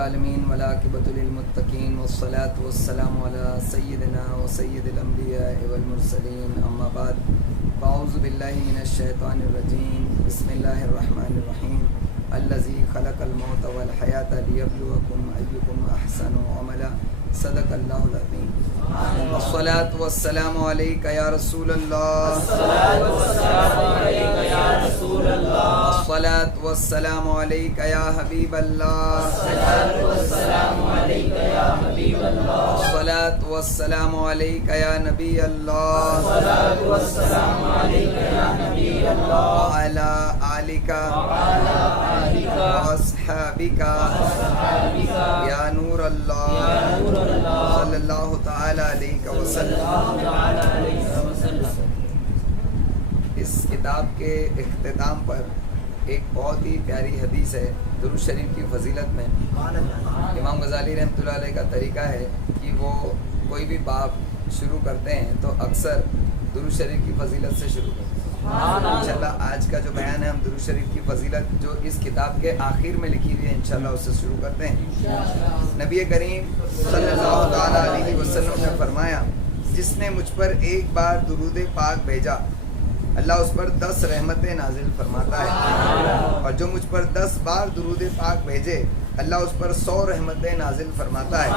العالمین والعاقبۃ للمتقین والصلاة والسلام علی سیدنا و سید الانبیاء والمرسلین اما بعد فاعوذ باللہ من الشیطان الرجیم بسم اللہ الرحمن الرحیم الذی خلق الموت والحیاۃ لیبلوکم ایکم احسن عملا صدق اللہ العظیم الصلاة والسلام علیک یا رسول اللہ الصلاة والسلام علیک یا حبیب اللہ الصلاة والسلام علیک یا نبی اللہ وعلی آلک واصحابک یا نور اللہ صلی اللہ تعالی علیہ وسلم۔ اس کتاب کے اختتام پر ایک بہت ہی پیاری حدیث ہے درود شریف کی فضیلت میں۔ امام غزالی رحمۃ اللہ علیہ کا طریقہ ہے کہ وہ کوئی بھی باب شروع کرتے ہیں تو اکثر درود شریف کی فضیلت سے شروع کرتے ہیں۔ انشاءاللہ آج کا جو بیان ہے ہم درود شریف کی فضیلت جو اس کتاب کے آخر میں لکھی ہوئی ہے انشاءاللہ اس سے شروع کرتے ہیں۔ نبی کریم صلی اللہ تعالیٰ علیہ وسلم نے فرمایا جس نے مجھ پر ایک بار درود پاک بھیجا اللہ اس پر 10 رحمتیں نازل فرماتا ہے، اور جو مجھ پر 10 بار درود پاک بھیجے اللہ اس پر 100 رحمتیں نازل فرماتا ہے،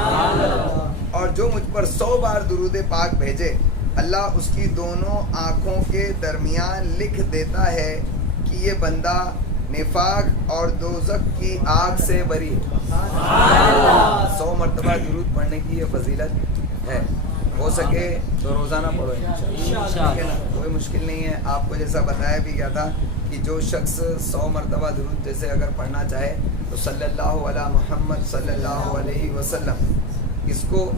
اور جو مجھ پر 100 بار درود پاک بھیجے اللہ اس کی دونوں آنکھوں کے درمیان لکھ دیتا ہے کہ یہ بندہ نفاق اور دوزخ کی آگ سے بری ہے۔ 100 مرتبہ درود پڑھنے کی یہ فضیلت ہے، ہو سکے تو روزانہ پڑھو انشاءاللہ، ٹھیک ہے نا، کوئی مشکل نہیں ہے۔ آپ کو جیسا بتایا بھی گیا تھا کہ جو شخص 100 مرتبہ درود جیسے اگر پڑھنا چاہے تو صلی اللہ علی محمد صلی اللہ علیہ وسلم اس کو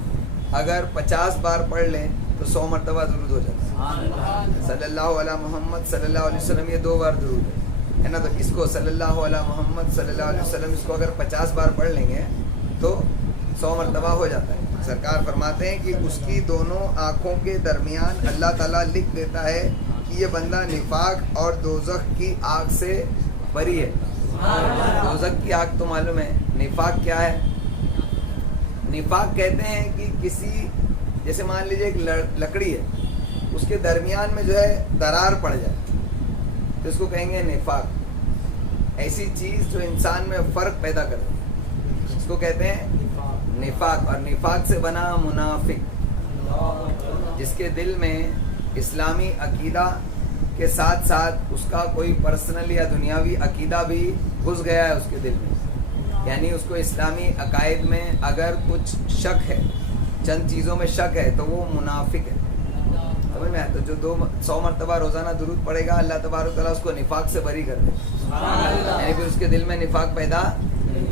اگر 50 بار پڑھ لیں تو 100 مرتبہ درود ہو جاتا ہے۔ صلی اللہ علی محمد صلی اللہ علیہ وسلم یہ 2 بار درود ہے نا، تو اس کو صلی اللہ علی محمد صلی اللہ علیہ وسلم اس کو اگر 50 بار پڑھ لیں گے تو 100 مرتبہ ہو جاتا ہے۔ سرکار فرماتے ہیں کہ اس کی دونوں آنکھوں کے درمیان اللہ تعالیٰ لکھ دیتا ہے کہ یہ بندہ نفاق اور دوزخ کی آگ سے بری ہے۔ دوزخ کی آگ تو معلوم ہے، نفاق کیا ہے؟ نفاق کہتے ہیں کہ کسی جیسے مان لیجیے ایک لکڑی ہے، اس کے درمیان میں جو ہے درار پڑ جائے تو اس کو کہیں گے نفاق۔ ایسی چیز جو انسان میں فرق پیدا کرے اس کو کہتے ہیں نفاق، اور نفاق سے بنا منافق، جس کے دل میں اسلامی عقیدہ کے ساتھ ساتھ اس کا کوئی پرسنل یا دنیاوی عقیدہ بھی گھس گیا ہے اس کے دل میں، یعنی اس کو اسلامی عقائد میں اگر کچھ شک ہے، چند چیزوں میں شک ہے تو وہ منافق ہے، سمجھ میں آیا؟ تو جو 100 مرتبہ روزانہ درود پڑے گا اللہ تبارک تعالیٰ اس کو نفاق سے بری کر دے، یعنی پھر اس کے دل میں نفاق پیدا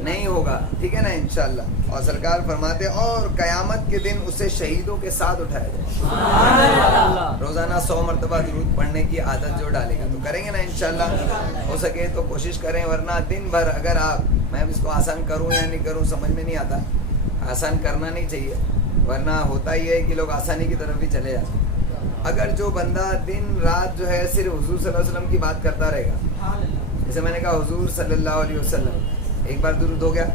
نہیں ہوگا، ٹھیک ہے نا انشاءاللہ۔ اور سرکار فرماتے اور قیامت کے دن اسے شہیدوں کے ساتھ اٹھایا جائے۔ روزانہ 100 مرتبہ درود پڑھنے کی عادت جو ڈالے گا تو کریں گے نا انشاءاللہ، ہو سکے تو کوشش کریں، ورنہ دن بھر اگر آپ، میں اس کو آسان کروں یا نہیں کروں سمجھ میں نہیں آتا، آسان کرنا نہیں چاہیے، ورنہ ہوتا ہی ہے کہ لوگ آسانی کی طرف بھی چلے جاتے ہیں۔ اگر جو بندہ دن رات جو ہے صرف حضور صلی اللہ علیہ وسلم کی بات کرتا رہے گا، جیسے میں نے کہا حضور صلی اللہ علیہ وسلم ایک بار درود ہو گیا،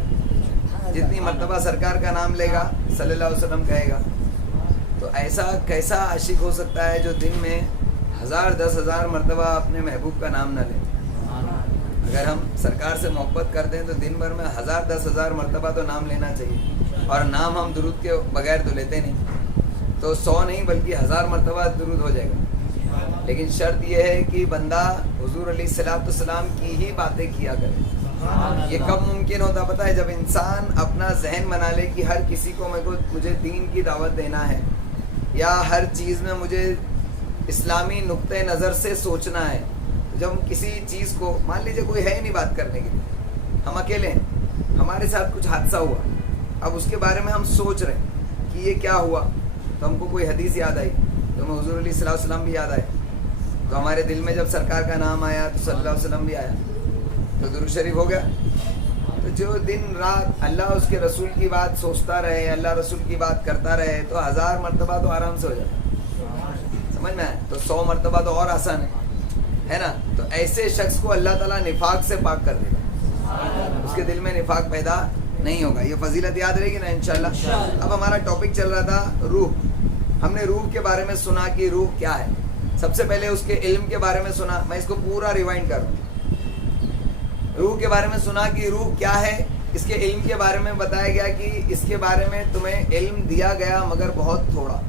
جتنی مرتبہ سرکار کا نام لے گا صلی اللہ علیہ وسلم کہے گا، تو ایسا کیسا عاشق ہو سکتا ہے جو دن میں 1000 10,000 مرتبہ اپنے محبوب کا نام نہ لے؟ اگر ہم سرکار سے محبت کرتے ہیں تو دن بھر میں 1000 10,000 مرتبہ تو نام لینا چاہیے، اور نام ہم درود کے بغیر تو لیتے نہیں، تو 100 نہیں بلکہ 1000 مرتبہ درود ہو جائے گا۔ لیکن شرط یہ ہے کہ بندہ حضور علیہ الصلوۃ والسلام کی ہی باتیں کیا کرے۔ یہ کب ممکن ہوتا پتہ ہے؟ جب انسان اپنا ذہن بنا لے کہ ہر کسی کو مجھے دین کی دعوت دینا ہے، یا ہر چیز میں مجھے اسلامی نقطہ نظر سے سوچنا ہے۔ جب ہم کسی چیز کو مان لیجیے کوئی ہے نہیں بات کرنے کے لیے، ہم اکیلے ہیں، ہمارے ساتھ کچھ حادثہ ہوا، اب اس کے بارے میں ہم سوچ رہے ہیں کہ یہ کیا ہوا، تو ہم کو کوئی حدیث یاد آئی تو ہمیں حضور علیہ الصلوۃ والسلام بھی یاد آئے، تو ہمارے دل میں جب سرکار کا نام آیا تو صلی اللہ علیہ وسلم بھی آیا، تو درود شریف ہو گیا۔ تو جو دن رات اللہ اس کے رسول کی بات سوچتا رہے، اللہ رسول کی بات کرتا رہے تو 1000 مرتبہ تو آرام سے ہو جاتا، سمجھ میں آئے؟ تو 100 مرتبہ تو اور آسان ہے نا۔ تو ایسے شخص کو اللہ تعالیٰ نفاق سے پاک کر دے گا، اس کے دل میں نفاق پیدا نہیں ہوگا. یہ فضیلت یاد رہے گی نا انشاءاللہ. اب ہمارا ٹاپک چل رہا تھا روح. ہم نے روح کے بارے میں سنا کہ روح کیا ہے. سب سے پہلے اس کے علم کے بارے میں سنا. میں اس کو پورا ریوائنڈ کروں. روح کے بارے میں سنا کہ روح کیا ہے. اس کے علم کے بارے میں بتایا گیا کہ اس کے بارے میں تمہیں علم دیا گیا مگر بہت تھوڑا.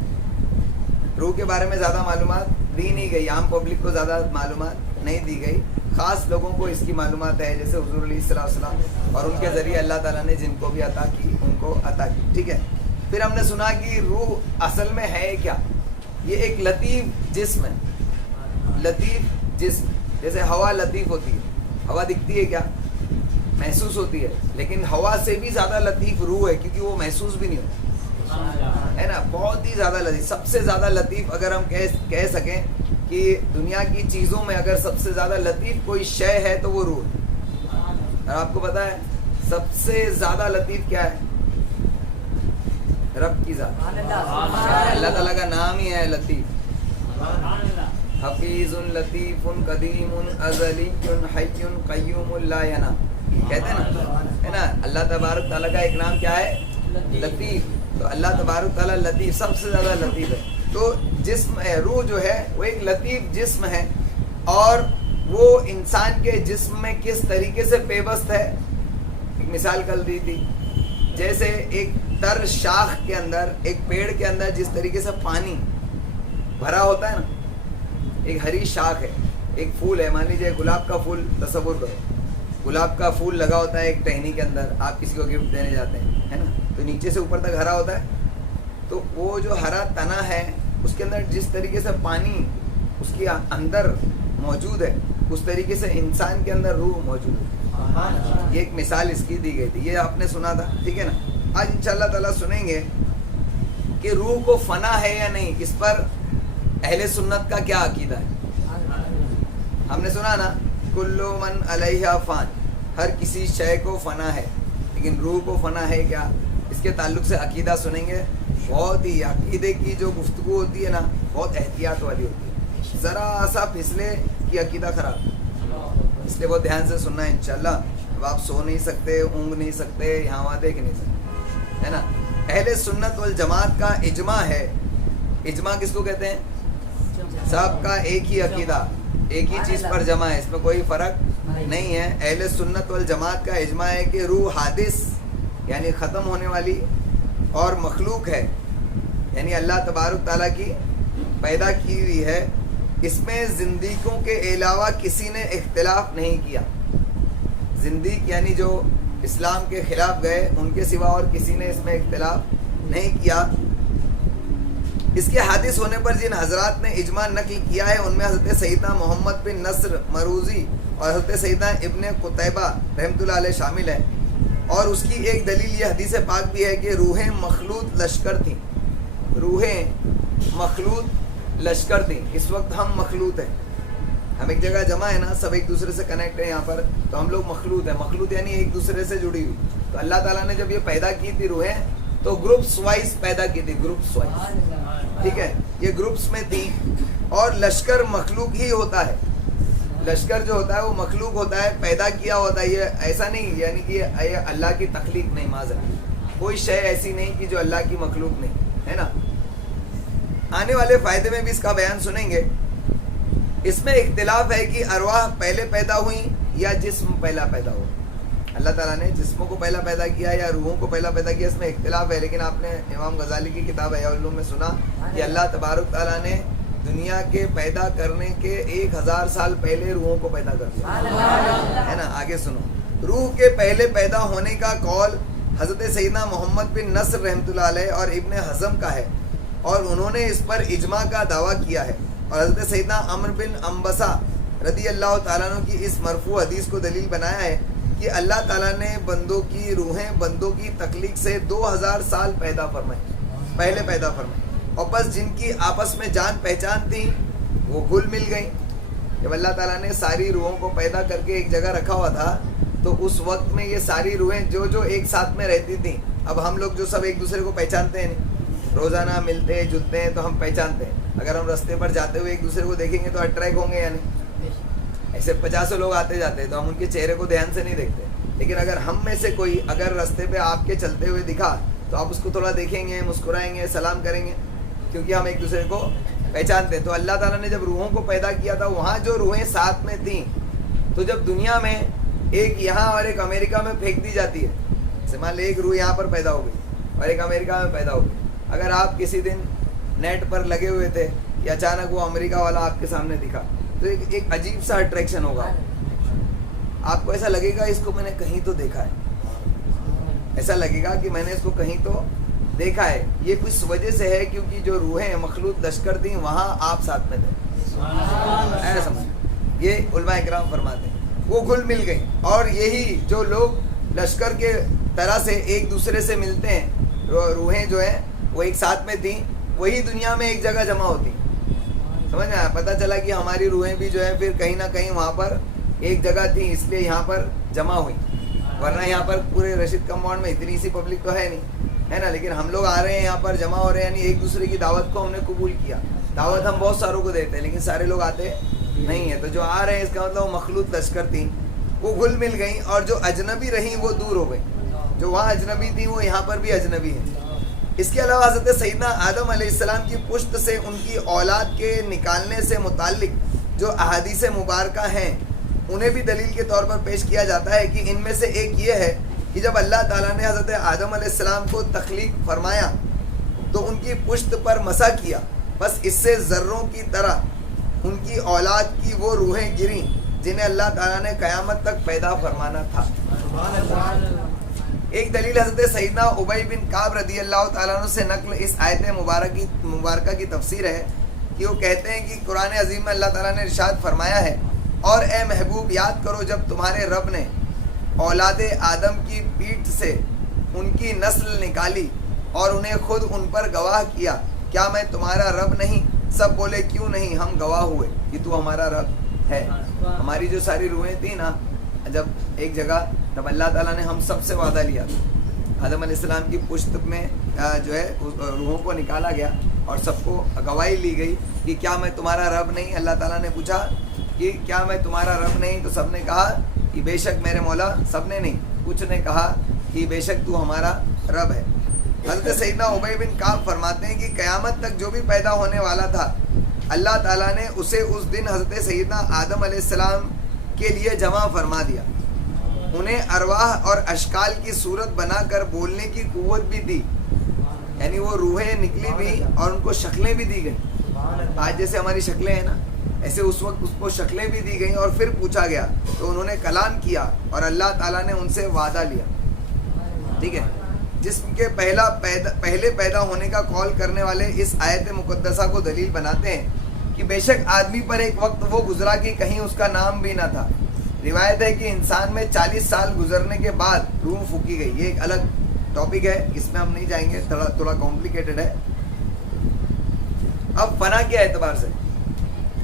روح کے بارے میں زیادہ معلومات دی نہیں گئی. عام پبلک کو زیادہ معلومات نہیں دی گئی. خاص لوگوں کو اس کی معلومات ہے, جیسے حضور علیہ السلام اور ان کے ذریعے اللہ تعالیٰ نے جن کو بھی عطا کی ان کو عطا کی. ٹھیک ہے. پھر ہم نے سنا کہ روح اصل میں ہے کیا. یہ ایک لطیف جسم ہے. لطیف جسم, جیسے ہوا لطیف ہوتی ہے. ہوا دکھتی ہے کیا, محسوس ہوتی ہے, لیکن ہوا سے بھی زیادہ لطیف روح ہے, کیونکہ وہ محسوس بھی نہیں ہوتی ہے نا. بہت ہی زیادہ لطیف, سب سے زیادہ لطیف اگر ہم کہہ سکیں کہ دنیا کی چیزوں میں اگر سب سے زیادہ لطیف کوئی شے ہے تو وہ روح ہے. اور آپ کو پتا ہے سب سے زیادہ لطیف کیا ہے؟ رب کی ذات. اللہ تعالیٰ کا نام ہی ہے لطیف. حفیظ لطیف قدیم ازلی حی قیوم لا ینام کہتے ہیں نا, ہے نا. اللہ تبارک تعالیٰ کا ایک نام کیا ہے؟ لطیف. تو اللہ تبارک تعالیٰ لطیف, سب سے زیادہ لطیف ہے. تو جسم ہے, روح جو ہے وہ ایک لطیف جسم ہے, اور وہ انسان کے جسم میں کس طریقے سے پیوست ہے. ایک مثال کل دی تھی, جیسے ایک تر شاخ کے اندر, ایک پیڑ کے اندر جس طریقے سے پانی بھرا ہوتا ہے نا. ایک ہری شاخ ہے, ایک پھول ہے, مان لیجیے گلاب کا پھول تصور کرو. گلاب کا پھول لگا ہوتا ہے ایک ٹہنی کے اندر, آپ کسی کو گفٹ دینے جاتے ہیں, ہے نا, تو نیچے سے اوپر تک ہرا ہوتا ہے. تو وہ جو ہرا تنا ہے اس کے اندر جس طریقے سے پانی اس کے اندر موجود ہے, اس طریقے سے انسان کے اندر روح موجود ہے. یہ ایک مثال اس کی دی گئی تھی, یہ آپ نے سنا تھا. ٹھیک ہے نا. آج انشاءاللہ تعالیٰ سنیں گے کہ روح کو فنا ہے یا نہیں. اس پر اہل سنت کا کیا عقیدہ ہے. ہم نے سنا نا کل من علیہ فان, ہر کسی شے کو فنا ہے, لیکن روح کو فنا ہے کیا, اس کے تعلق سے عقیدہ سنیں گے. بہت ہی عقیدے کی جو گفتگو ہوتی ہے نا بہت احتیاط والی ہوتی ہے. ذرا سا پھسلے کہ عقیدہ خراب, اس لیے بہت دھیان سے سننا ہے انشاءاللہ. اب آپ سو نہیں سکتے, اونگ نہیں سکتے, یہاں وہاں دیکھ نہیں سکتے, ہے نا. اہل سنت والجماعت کا اجماع ہے. اجماع کس کو کہتے ہیں؟ سب کا ایک ہی عقیدہ, ایک ہی چیز پر جمع ہے, اس میں کوئی فرق نہیں ہے. اہل سنت والجماعت کا اجماع ہے کہ روح حادث یعنی ختم ہونے والی اور مخلوق ہے, یعنی اللہ تبارک تعالیٰ کی پیدا کی ہوئی ہے. اس میں زندگیوں کے علاوہ کسی نے اختلاف نہیں کیا. زندگی یعنی جو اسلام کے خلاف گئے ان کے سوا اور کسی نے اس میں اختلاف نہیں کیا. اس کے حادث ہونے پر جن حضرات نے اجماع نقل کیا ہے ان میں حضرت سیدنا محمد بن نصر مروزی اور حضرت سیدنا ابن قتیبہ رحمۃ اللہ علیہ شامل ہیں. اور اس کی ایک دلیل یہ حدیث پاک بھی ہے کہ روحیں مخلوط لشکر تھیں. روحیں مخلوط لشکر تھیں. اس وقت ہم مخلوط ہیں, ہم ایک جگہ جمع ہے نا, سب ایک دوسرے سے کنیکٹ ہیں یہاں پر, تو ہم لوگ مخلوط ہیں. مخلوط یعنی ایک دوسرے سے جڑی ہوئی. تو اللہ تعالیٰ نے جب یہ پیدا کی تھی روحیں تو گروپس وائز پیدا کی تھی, گروپس وائز. ٹھیک ہے, یہ گروپس میں تھی. اور لشکر مخلوق ہی ہوتا ہے. لشکر جو ہوتا ہے وہ مخلوق ہوتا ہے, پیدا کیا ہوتا ہے. یہ ایسا نہیں یعنی کہ یہ اللہ کی تخلیق نہیں, معذرت کوئی شے ایسی نہیں کہ جو اللہ کی مخلوق نہیں, ہے نا. آنے والے فائدے میں بھی اس کا بیان سنیں گے. اس میں اختلاف ہے کہ ارواح پہلے پیدا ہوئیں یا جسم پہلا پیدا ہوا. اللہ تعالیٰ نے جسموں کو پہلا پیدا کیا یا روحوں کو پہلا پیدا کیا, اس میں اختلاف ہے. لیکن آپ نے امام غزالی کی کتاب احیاء العلوم میں سنا کہ اللہ تبارک تعالیٰ نے دنیا کے پیدا کرنے کے 1000 سال پہلے روحوں کو پیدا کر دیا, ہے نا. آگے سنو. روح کے پہلے پیدا ہونے کا قول حضرت سیدنا محمد بن نصر رحمۃ اللہ علیہ اور ابن حزم کا ہے, اور انہوں نے اس پر اجماع کا دعویٰ کیا ہے. اور حضرت سیدنا عمرو بن انبسہ رضی اللہ تعالیٰ عنہ کی اس مرفوع حدیث کو دلیل بنایا ہے کہ اللہ تعالیٰ نے بندوں کی روحیں بندوں کی تخلیق سے 2000 سال پہلے پیدا فرمائی. اور بس جن کی آپس میں جان پہچان تھی وہ گھل مل گئیں. جب اللہ تعالیٰ نے ساری روحوں کو پیدا کر کے ایک جگہ رکھا ہوا تھا تو اس وقت میں یہ ساری روحیں جو ایک ساتھ میں رہتی تھیں. اب ہم لوگ جو سب ایک دوسرے کو پہچانتے ہیں, روزانہ ملتے جلتے ہیں تو ہم پہچانتے ہیں. اگر ہم راستے پر جاتے ہوئے ایک دوسرے کو دیکھیں گے تو اٹریکٹ ہوں گے یا نہیں, ایسے 50 لوگ آتے جاتے ہیں تو ہم ان کے چہرے کو دھیان سے نہیں دیکھتے، لیکن اگر ہم میں سے کوئی اگر راستے پہ آپ کے چلتے ہوئے دکھا تو آپ اس کو تھوڑا دیکھیں گے، مسکرائیں گے، سلام کریں گے، کیونکہ ہم ایک دوسرے کو پہچانتے ہیں۔ تو اللہ تعالیٰ نے جب روحوں کو پیدا کیا تھا، وہاں جو روحیں ساتھ میں تھیں، تو جب دنیا میں ایک یہاں اور ایک امریکہ میں پھینک دی جاتی ہے، جیسے مان لیں ایک روح یہاں پر پیدا ہو گئی اور ایک امریکہ میں پیدا ہو گئی، اگر آپ کسی دن نیٹ پر لگے ہوئے تھے یا اچانک وہ امریکہ والا آپ کے سامنے دکھا تو ایک عجیب سا اٹریکشن ہوگا، آپ کو ایسا لگے گا اس کو میں نے کہیں تو دیکھا ہے، ایسا لگے گا کہ میں نے اس کو کہیں تو دیکھا ہے۔ یہ کچھ وجہ سے ہے کیونکہ جو روحیں مخلوط لشکر تھیں وہاں آپ ساتھ میں تھے، ایسا سمجھ، یہ علماء اکرام فرماتے ہیں وہ گھل مل گئی، اور یہی جو لوگ لشکر کے طرح سے ایک دوسرے سے ملتے ہیں، روحیں جو ہیں وہ ایک ساتھ میں تھیں، وہی دنیا میں ایک جگہ جمع ہوتی، سمجھ میں آیا؟ پتہ چلا کہ ہماری روحیں بھی جو ہیں پھر کہیں نہ کہیں وہاں پر ایک جگہ تھیں، اس لیے یہاں پر جمع ہوئی، ورنہ یہاں پر پورے رشید کمپاؤنڈ میں اتنی سی پبلک تو ہے نہیں، ہے نا، لیکن ہم لوگ آ رہے ہیں یہاں پر جمع ہو رہے ہیں، یعنی ایک دوسرے کی دعوت کو ہم نے قبول کیا۔ دعوت ہم بہت ساروں کو دیتے ہیں لیکن سارے لوگ آتے نہیں ہیں، تو جو آ رہے ہیں اس کا مطلب وہ مخلوط لشکر تھیں، وہ گھل مل گئیں، اور جو اجنبی رہیں وہ دور ہو گئیں، جو وہاں اجنبی تھیں وہ یہاں پر بھی اجنبی ہیں۔ اس کے علاوہ حضرت سیدنا آدم علیہ السلام کی پشت سے ان کی اولاد کے نکالنے سے متعلق جو احادیث مبارکہ ہیں انہیں بھی دلیل کے طور پر پیش کیا جاتا ہے کہ ان میں سے ایک یہ ہے کہ جب اللہ تعالیٰ نے حضرت آدم علیہ السلام کو تخلیق فرمایا تو ان کی پشت پر مسح کیا، بس اس سے ذروں کی طرح ان کی اولاد کی وہ روحیں گریں جنہیں اللہ تعالیٰ نے قیامت تک پیدا فرمانا تھا۔ ایک دلیل حضرت سیدنا ابی بن کعب رضی اللہ تعالیٰ عنہ سے نقل اس آیت مبارکہ کی تفسیر ہے کہ وہ کہتے ہیں کہ قرآن عظیم میں اللہ تعالیٰ نے ارشاد فرمایا ہے، اور اے محبوب یاد کرو جب تمہارے رب نے اولاد آدم کی پیٹھ سے ان کی نسل نکالی اور انہیں خود ان پر گواہ کیا، کیا میں تمہارا رب نہیں؟ سب بولے کیوں نہیں، ہم گواہ ہوئے کہ تو ہمارا رب ہے۔ ہماری جو ساری روحیں تھیں نا، جب ایک جگہ تب اللہ تعالیٰ نے ہم سب سے وعدہ لیا تھا، آدم علیہ السلام کی پشت میں جو ہے روحوں کو نکالا گیا اور سب کو گواہی لی گئی کہ کیا میں تمہارا رب نہیں؟ اللہ تعالیٰ نے پوچھا کہ کیا میں تمہارا رب نہیں؟ تو سب نے کہا کہ بے شک میرے مولا، سب نے نہیں، کچھ نے کہا کہ بے شک تو ہمارا رب ہے۔ حضرت سیدنا ابی بن کعب فرماتے ہیں کہ قیامت تک جو بھی پیدا ہونے والا تھا اللہ تعالیٰ نے اسے اس دن حضرت سیدنا آدم علیہ السلام کے لیے جمع فرما دیا، انہیں ارواح اور اشکال کی صورت بنا کر بولنے کی قوت بھی دی، یعنی وہ روحیں نکلی بھی اور ان کو شکلیں بھی دی گئیں، آج جیسے ہماری شکلیں ہیں نا ایسے اس وقت اس کو شکلیں بھی دی گئیں، اور پھر پوچھا گیا تو انہوں نے کلام کیا اور اللہ تعالیٰ نے ان سے وعدہ لیا، ٹھیک ہے۔ جسم کے پہلے پیدا ہونے کا قول کرنے والے اس آیت مقدسہ کو دلیل بناتے ہیں کہ بے شک آدمی پر ایک وقت وہ گزرا کہ کہیں اس کا نام بھی نہ تھا۔ روایت ہے کہ انسان میں 40 سال گزرنے کے بعد روح پھونکی گئی، یہ ایک الگ ٹاپک ہے، اس میں ہم نہیں جائیں گے، تھوڑا کمپلیکیٹڈ ہے۔ اب فنا کے اعتبار سے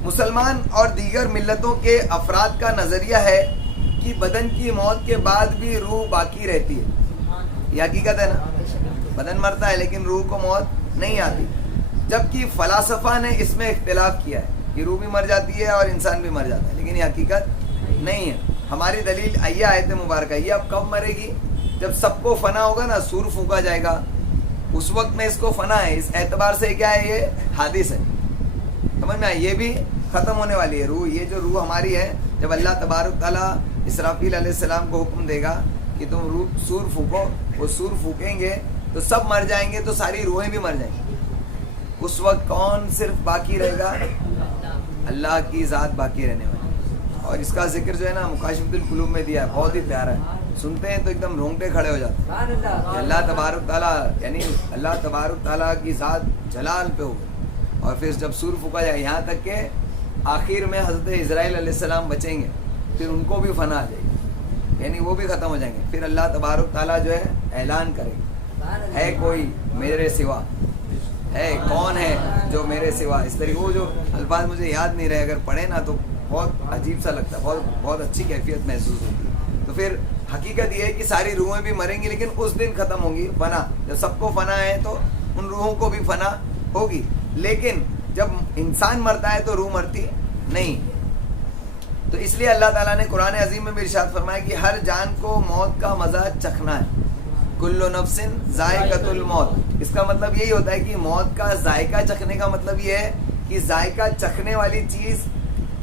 مسلمان اور دیگر ملتوں کے افراد کا نظریہ ہے کہ بدن کی موت کے بعد بھی روح باقی رہتی ہے، یہ حقیقت ہے نا، بدن مرتا ہے لیکن روح کو موت نہیں آتی، جبکہ فلاسفہ نے اس میں اختلاف کیا ہے کہ روح بھی مر جاتی ہے اور انسان بھی مر جاتا ہے، لیکن یہ حقیقت نہیں ہے۔ ہماری دلیل یہ آیت مبارکہ، یہ اب کب مرے گی؟ جب سب کو فنا ہوگا نا، سور پھونکا جائے گا، اس وقت میں اس کو فنا ہے، اس اعتبار سے کیا ہے، یہ حادث ہے، سمجھ میں آئی؟ یہ بھی ختم ہونے والی ہے روح، یہ جو روح ہماری ہے، جب اللہ تبارک تعالیٰ اسرافیل علیہ السلام کو حکم دے گا کہ تم روح سور پھونکو، وہ سور پھونکیں گے تو سب مر جائیں گے، تو ساری روحیں بھی مر جائیں گی، اس وقت کون صرف باقی رہے گا؟ اللہ کی ذات باقی رہنے والی، اور اس کا ذکر جو ہے نا مکاشفۃ القلوب میں دیا ہے، بہت ہی پیارا ہے، سنتے ہیں تو ایک دم رونگٹے کھڑے ہو جاتے ہیں کہ اللہ تبارک تعالیٰ، یعنی اللہ تبارک تعالیٰ کی ذات جلال پہ ہو، اور پھر جب سور پھونکا جائے، یہاں تک کہ آخر میں حضرت اسرائیل علیہ السلام بچیں گے، پھر ان کو بھی فنا آ جائے گی، یعنی وہ بھی ختم ہو جائیں گے، پھر اللہ تبارک تعالیٰ جو ہے اعلان کرے گا، ہے کوئی میرے سوا، ہے کون ہے جو میرے سوا، اس طریقے وہ جو الفاظ مجھے یاد نہیں رہے، اگر پڑھے نا تو بہت عجیب سا لگتا ہے، بہت اچھی کیفیت محسوس ہوتی ہے۔ تو پھر حقیقت یہ ہے کہ ساری روحیں بھی مریں گی لیکن اس دن ختم ہوں گی فنا، جب سب کو فنا ہے تو ان روحوں کو بھی فنا ہوگی، لیکن جب انسان مرتا ہے تو روح مرتی نہیں۔ تو تو اس لیے اللہ تعالیٰ نے قرآن عظیم میں بھی ارشاد فرمایا کہ ہر جان کو موت کا مزہ چکھنا ہے. کل نفس ذائقۃ الموت. اس کا مطلب یہی ہوتا ہے کہ موت کا ذائقہ چکھنے کا مطلب یہ ہے کہ ذائقہ چکھنے والی چیز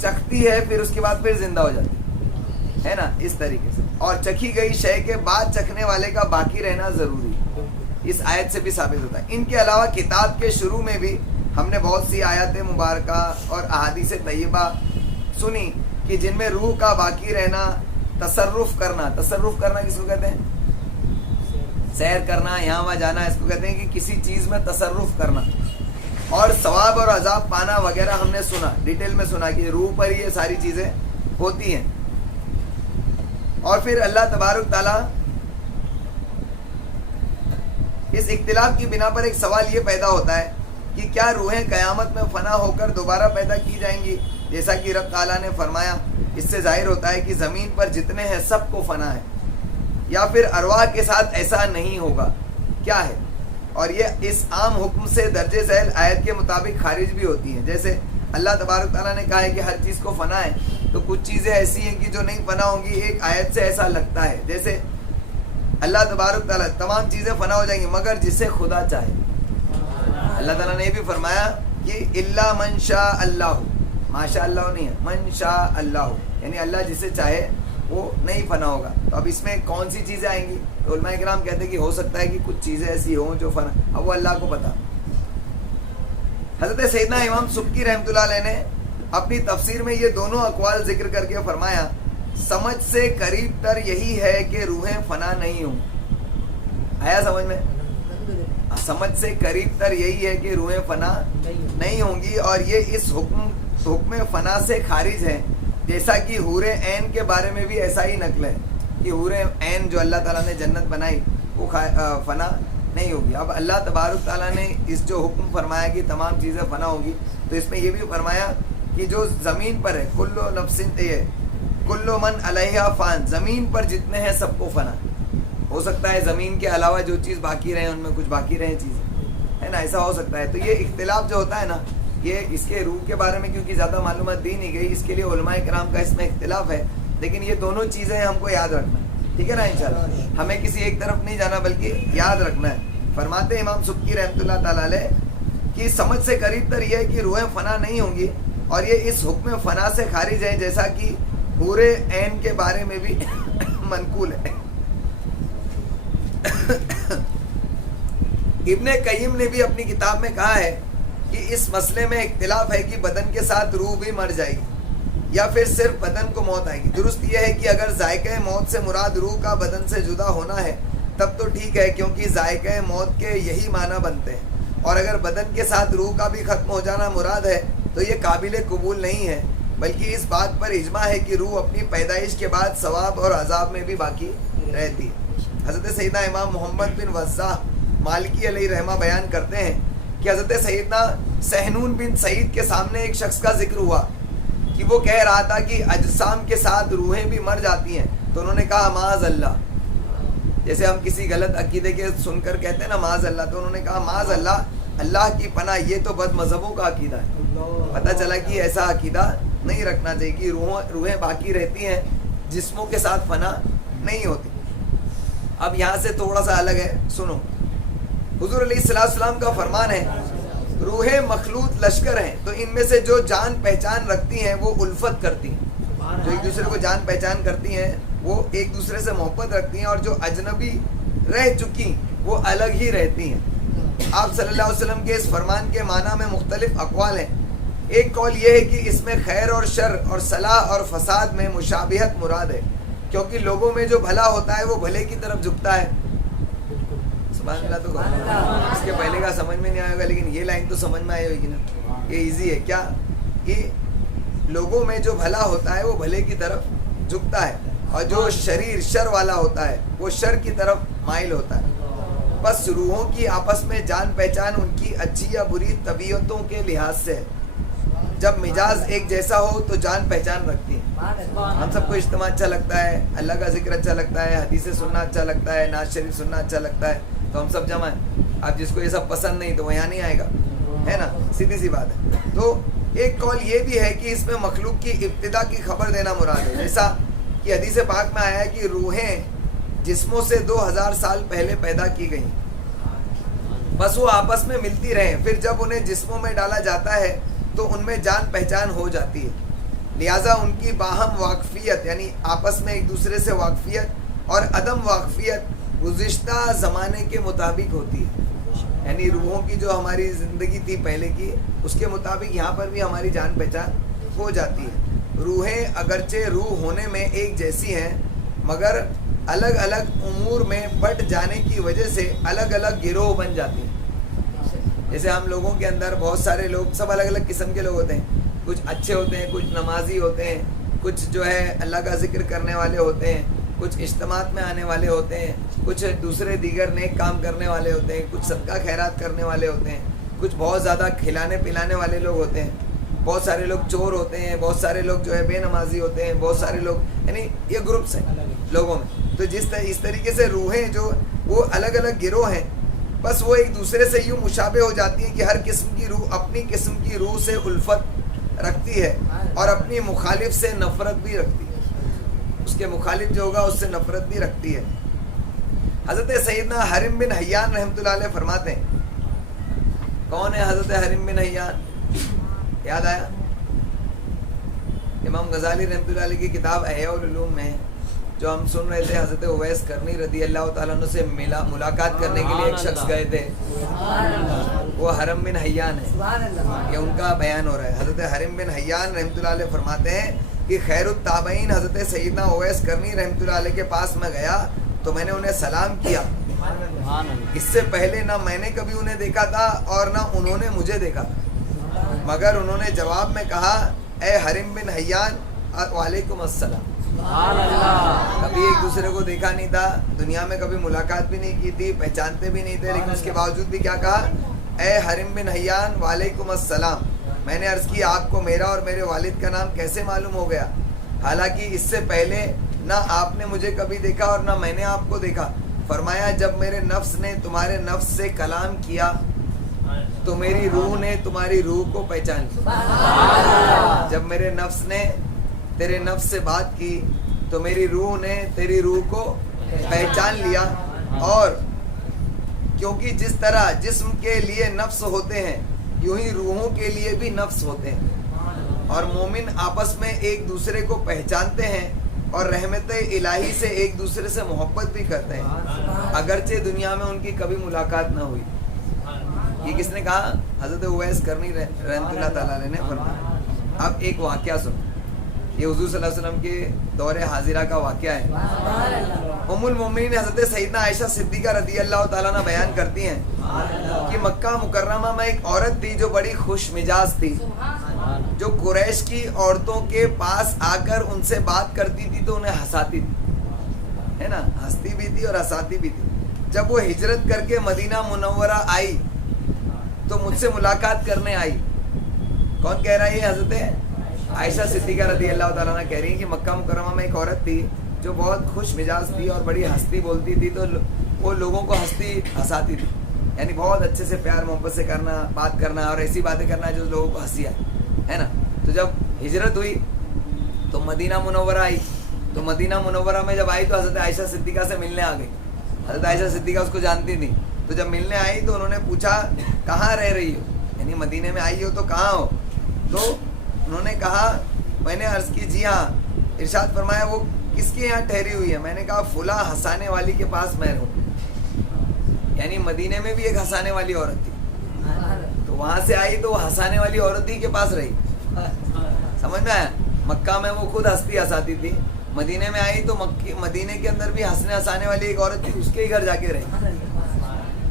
چکھتی ہے پھر اس کے بعد پھر زندہ ہو جاتی ہے نا, اس طریقے سے. اور چکھی گئی شے کے بعد چکھنے والے کا باقی رہنا ضروری ہے. اس آیت سے بھی ثابت ہوتا ہے. ان کے علاوہ کتاب کے شروع میں بھی ہم نے بہت سی آیات مبارکہ اور احادیث طیبہ سنی کہ جن میں روح کا باقی رہنا, تصرف کرنا کس کو کہتے ہیں؟ سیر کرنا, یہاں وہاں جانا, اس کو کہتے ہیں کہ کسی چیز میں تصرف کرنا, اور ثواب اور عذاب پانا وغیرہ ہم نے سنا, ڈیٹیل میں سنا کہ روح پر یہ ساری چیزیں ہوتی ہیں. اور پھر اللہ تبارک تعالیٰ اس اختلاف کی بنا پر ایک سوال یہ پیدا ہوتا ہے کہ کیا روحیں قیامت میں فنا ہو کر دوبارہ پیدا کی جائیں گی؟ جیسا کہ رب تعالیٰ نے فرمایا, اس سے ظاہر ہوتا ہے کہ زمین پر جتنے ہیں سب کو فنا ہے. یا پھر ارواح کے ساتھ ایسا نہیں ہوگا, کیا ہے؟ اور یہ اس عام حکم سے درجے ذیل آیت کے مطابق خارج بھی ہوتی ہیں. جیسے اللہ تبارک تعالیٰ نے کہا ہے کہ ہر چیز کو فنا ہے, تو کچھ چیزیں ایسی ہیں کہ جو نہیں فنا ہوں گی. ایک آیت سے ایسا لگتا ہے جیسے اللہ تبارک تعالیٰ تمام چیزیں فنا ہو جائیں گی مگر جسے خدا چاہے. اللہ تعالیٰ نے یہ بھی فرمایا کہ الا من شاء اللہ, ماشاء اللہ نہیں ہے, من شاء اللہ, یعنی اللہ جسے چاہے وہ نہیں فنا ہوگا. تو اب اس میں کون سی چیزیں آئیں گی؟ تو علماء کرام کہتے ہیں کہ ہو سکتا ہے کہ کچھ چیزیں ایسی ہوں جو فنا, اب وہ اللہ کو پتا. حضرت سیدنا امام سبکی رحمۃ اللہ علیہ نے اپنی تفسیر میں یہ دونوں اقوال ذکر کر کے فرمایا, سمجھ سے قریب تر یہی ہے کہ روحیں فنا نہیں ہوں. آیا سمجھ میں؟ سمجھ سے قریب تر یہی ہے کہ روحیں فنا نہیں ہوں گی, اور یہ اس حکم فنا سے خارج ہے. جیسا کہ حور عین کے بارے میں بھی ایسا ہی نقل ہے کہ حور عین جو اللہ تعالیٰ نے جنت بنائی وہ فنا نہیں ہوگی. اب اللہ تبارک تعالیٰ نے اس جو حکم فرمایا کہ تمام چیزیں فنا ہوگی, تو اس میں یہ بھی فرمایا کہ جو زمین پر ہے کلو نفس کلو من علیہا فان, زمین پر جتنے ہیں سب کو فنا. ہو سکتا ہے زمین کے علاوہ جو چیز باقی رہے ان میں کچھ باقی رہیں چیزیں, ہے نا, ایسا ہو سکتا ہے. تو یہ اختلاف جو ہوتا ہے نا, یہ اس کے روح کے بارے میں کیونکہ زیادہ معلومات دی نہیں گئی, اس کے لیے علماء کرام کا اس میں اختلاف ہے. لیکن یہ دونوں چیزیں ہم کو یاد رکھنا ہے, ٹھیک ہے نا, انشاءاللہ ہمیں کسی ایک طرف نہیں جانا بلکہ یاد رکھنا ہے. فرماتے امام سبکی رحمۃ اللہ تعالیٰ علیہ کہ سمجھ سے قریب تر یہ ہے کہ روحیں فنا نہیں ہوں گی, اور یہ اس حکم فنا سے خارج ہیں جیسا کہ حور عین کے بارے میں بھی منقول ہے. ابن قیم نے بھی اپنی کتاب میں کہا ہے کہ اس مسئلے میں اختلاف ہے کہ بدن کے ساتھ روح بھی مر جائے گی یا پھر صرف بدن کو موت آئے گی. درست یہ ہے کہ اگر ذائقہ موت سے مراد روح کا بدن سے جدا ہونا ہے تب تو ٹھیک ہے, کیونکہ ذائقہ موت کے یہی معنی بنتے ہیں. اور اگر بدن کے ساتھ روح کا بھی ختم ہو جانا مراد ہے تو یہ قابل قبول نہیں ہے, بلکہ اس بات پر اجماع ہے کہ روح اپنی پیدائش کے بعد ثواب اور عذاب میں بھی باقی رہتی ہے. حضرت سیدنا امام محمد بن وضاح مالکی علیہ رحمہ بیان کرتے ہیں کہ حضرت سیدنا سہنون بن سعید کے سامنے ایک شخص کا ذکر ہوا کہ وہ کہہ رہا تھا کہ اجسام کے ساتھ روحیں بھی مر جاتی ہیں. تو انہوں نے کہا معاذ اللہ, جیسے ہم کسی غلط عقیدے کے سن کر کہتے ہیں نا معاذ اللہ, تو انہوں نے کہا معاذ اللہ, اللہ کی پناہ, یہ تو بد مذہبوں کا عقیدہ ہے. پتہ چلا کہ ایسا عقیدہ نہیں رکھنا چاہیے کہ روحیں باقی رہتی ہیں, جسموں کے ساتھ فنا نہیں ہوتی. اب یہاں سے تھوڑا سا الگ ہے, سنو. حضور علیہ السلام کا فرمان ہے روحیں مخلوط لشکر ہیں, تو ان میں سے جو جان پہچان رکھتی ہیں وہ الفت کرتی ہیں, جو ایک دوسرے کو جان پہچان کرتی ہیں وہ ایک دوسرے سے محبت رکھتی ہیں, اور جو اجنبی رہ چکی وہ الگ ہی رہتی ہیں. آپ صلی اللہ علیہ وسلم کے اس فرمان کے معنی میں مختلف اقوال ہیں. ایک قول یہ ہے کہ اس میں خیر اور شر اور صلاح اور فساد میں مشابہت مراد ہے, کیونکہ لوگوں میں جو بھلا ہوتا ہے وہ بھلے کی طرف جھکتا ہے. سبحان اللہ. تو اس کے پہلے کا سمجھ میں نہیں آئے گا, لیکن یہ لائن تو سمجھ میں آئی ہوگی نا, یہ ایزی ہے. کیا کہ لوگوں میں جو بھلا ہوتا ہے وہ بھلے کی طرف جھکتا ہے, اور جو شر والا ہوتا ہے وہ شر کی طرف مائل ہوتا ہے. بس روحوں کی آپس میں جان پہچان ان کی اچھی یا بری طبیعتوں کے لحاظ سے ہے. جب مزاج ایک جیسا ہو تو جان پہچان رکھتی ہیں. ہم سب کو اجتماع اچھا لگتا ہے, اللہ کا ذکر اچھا لگتا ہے, حدیثیں سننا اچھا لگتا ہے, نعت شریف سننا اچھا لگتا ہے, تو ہم سب جمع ہیں. اب جس کو یہ سب پسند نہیں تو وہ یہاں نہیں آئے گا, ہے نا, سیدھی سی بات ہے. تو ایک قول یہ بھی ہے کہ اس میں مخلوق کی ابتدا کی خبر دینا مراد ہے، جیسا کہ حدیث پاک میں آیا ہے کہ روحیں جسموں سے 2000 سال پہلے پیدا کی گئیں، بس وہ آپس میں ملتی رہیں، پھر جب انہیں جسموں میں ڈالا جاتا ہے تو ان میں جان پہچان ہو جاتی ہے، لہٰذا ان کی باہم واقفیت یعنی آپس میں ایک دوسرے سے واقفیت اور عدم واقفیت گزشتہ زمانے کے مطابق ہوتی ہے، یعنی روحوں کی جو ہماری زندگی تھی پہلے کی اس کے مطابق یہاں پر بھی ہماری جان پہچان ہو جاتی ہے۔ روحیں اگرچہ روح ہونے میں ایک جیسی ہیں مگر الگ الگ امور میں بٹ جانے کی وجہ سے الگ الگ گروہ بن جاتی ہیں۔ جیسے ہم لوگوں کے اندر بہت سارے لوگ سب الگ الگ قسم کے لوگ ہوتے ہیں، کچھ اچھے ہوتے ہیں، کچھ نمازی ہوتے ہیں، کچھ جو ہے اللہ کا ذکر کرنے والے ہوتے ہیں، کچھ اجتماعات میں آنے والے ہوتے ہیں، کچھ دوسرے دیگر نیک کام کرنے والے ہوتے ہیں، کچھ صدقہ خیرات کرنے والے ہوتے ہیں، کچھ بہت زیادہ کھلانے پلانے والے لوگ ہوتے ہیں، بہت سارے لوگ چور ہوتے ہیں، بہت سارے لوگ جو ہے بے نمازی ہوتے ہیں، بہت سارے لوگ یعنی یہ گروپس ہیں لوگوں میں۔ تو اس طریقے سے روحیں جو وہ الگ الگ گروہ ہیں، بس وہ ایک دوسرے سے یوں مشابہ ہو جاتی ہیں کہ ہر قسم کی روح اپنی قسم کی روح سے الفت رکھتی ہے اور اپنی مخالف سے نفرت بھی رکھتی ہے، اس کے مخالف جو ہوگا اس سے نفرت بھی رکھتی ہے۔ حضرت سیدنا حرم بن حیان رحمۃ اللہ علیہ فرماتے ہیں، کون ہے حضرت حرم بن حیان؟ یاد آیا؟ امام غزالی رحمۃ اللہ علیہ کی کتاب احیاء العلوم میں جو ہم سن رہے تھے، حضرت اویس کرنی رضی اللہ تعالیٰ عنہ سے ملاقات کرنے کے لیے ایک شخص گئے تھے، وہ حرم بن حیان ہے، یہ ان کا بیان ہو رہا ہے۔ حضرت حرم بن حیان رحمۃ اللہ علیہ فرماتے ہیں کہ خیر التابعین حضرت سیدنا اویس کرنی رحمۃ اللہ علیہ کے پاس میں گیا تو میں نے انہیں سلام کیا، اس سے پہلے نہ میں نے کبھی انہیں دیکھا تھا اور نہ انہوں نے مجھے دیکھا تھا، مگر انہوں نے جواب میں کہا اے حرم بن حیان وعلیکم السلام۔ کبھی ایک دوسرے کو دیکھا نہیں تھا، دنیا میں کبھی ملاقات بھی نہیں کی تھی، پہچانتے بھی نہیں تھے، لیکن اس کے باوجود بھی کیا کہا؟ اے حرم بن حیان وعلیکم السلام۔ میں نے عرض کی آپ کو میرا اور میرے والد کا نام کیسے معلوم ہو گیا، حالانکہ اس سے پہلے نہ آپ نے مجھے کبھی دیکھا اور نہ میں نے آپ کو دیکھا۔ فرمایا جب میرے نفس نے تمہارے نفس سے کلام کیا تو میری روح نے تمہاری روح کو پہچان لیا، جب میرے نفس نے تیرے نفس سے بات کی تو میری روح نے تیری روح کو پہچان لیا، اور کیونکہ جس طرح جسم کے لیے نفس ہوتے ہیں یوں ہی روحوں کے لیے بھی نفس ہوتے ہیں، اور مومن آپس میں ایک دوسرے کو پہچانتے ہیں اور رحمت الہی سے ایک دوسرے سے محبت بھی کرتے ہیں، اگرچہ دنیا میں ان کی کبھی ملاقات نہ ہوئی۔ یہ کس نے کہا؟ حضرت اویس کرنی رحمۃ اللہ تعالیٰ علیہ نے فرمایا۔ اب ایک واقعہ سنو، یہ حضور صلی اللہ علیہ وسلم کے دور حاضرہ کا واقعہ ہے۔ ام المومنین حضرت سیدنا عائشہ صدیقہ رضی اللہ تعالیٰ عنہ بیان کرتی ہیں کہ مکہ مکرمہ میں ایک عورت تھی جو بڑی خوش مزاج تھی، جو قریش کی عورتوں کے پاس آ کر ان سے بات کرتی تھی تو انہیں ہنساتی تھی، ہے نا، ہنستی بھی تھی اور ہنساتی بھی تھی۔ جب وہ ہجرت کر کے مدینہ منورہ آئی تو مجھ سے ملاقات کرنے آئی۔ کون کہہ رہا ہے؟ یہ حضرت عائشہ صدیقہ رضی اللہ تعالیٰ عنہ کہہ رہی ہیں کہ مکہ مکرمہ میں ایک عورت تھی جو بہت خوش مزاج تھی اور بڑی ہنستی بولتی تھی، تو وہ لوگوں کو ہنساتی تھی، یعنی بہت اچھے سے پیار محبت سے کرنا، بات کرنا اور ایسی باتیں کرنا جو لوگوں کو ہنسی آئے، ہے نا۔ تو جب ہجرت ہوئی تو مدینہ منورہ آئی، تو مدینہ منورہ میں جب آئی تو حضرت عائشہ صدیقہ سے ملنے آ گئی۔ حضرت عائشہ صدیقہ اس کو جانتی تھی، تو جب ملنے آئی تو انہوں نے پوچھا کہاں رہ رہی ہو، یعنی مدینے میں آئی ہو تو کہاں ہو؟ تو انہوں نے کہا، میں نے عرض کی جی ہاں۔ ارشاد فرمایا وہ کس کے یہاں ٹھہری ہوئی ہے؟ میں نے کہا فلاں ہنسانے والی کے پاس میں ہوں، یعنی مدینے میں بھی ایک ہنسانے والی عورت تھی، تو وہاں سے آئی تو وہ ہنسانے والی عورت ہی کے پاس رہی، سمجھ میں آیا؟ مکہ میں وہ خود ہنستی ہنساتی تھی، مدینے میں آئی تو مدینے کے اندر بھی ہنسنے ہنسانے والی ایک عورت تھی، اس کے ہی گھر جا کے رہی۔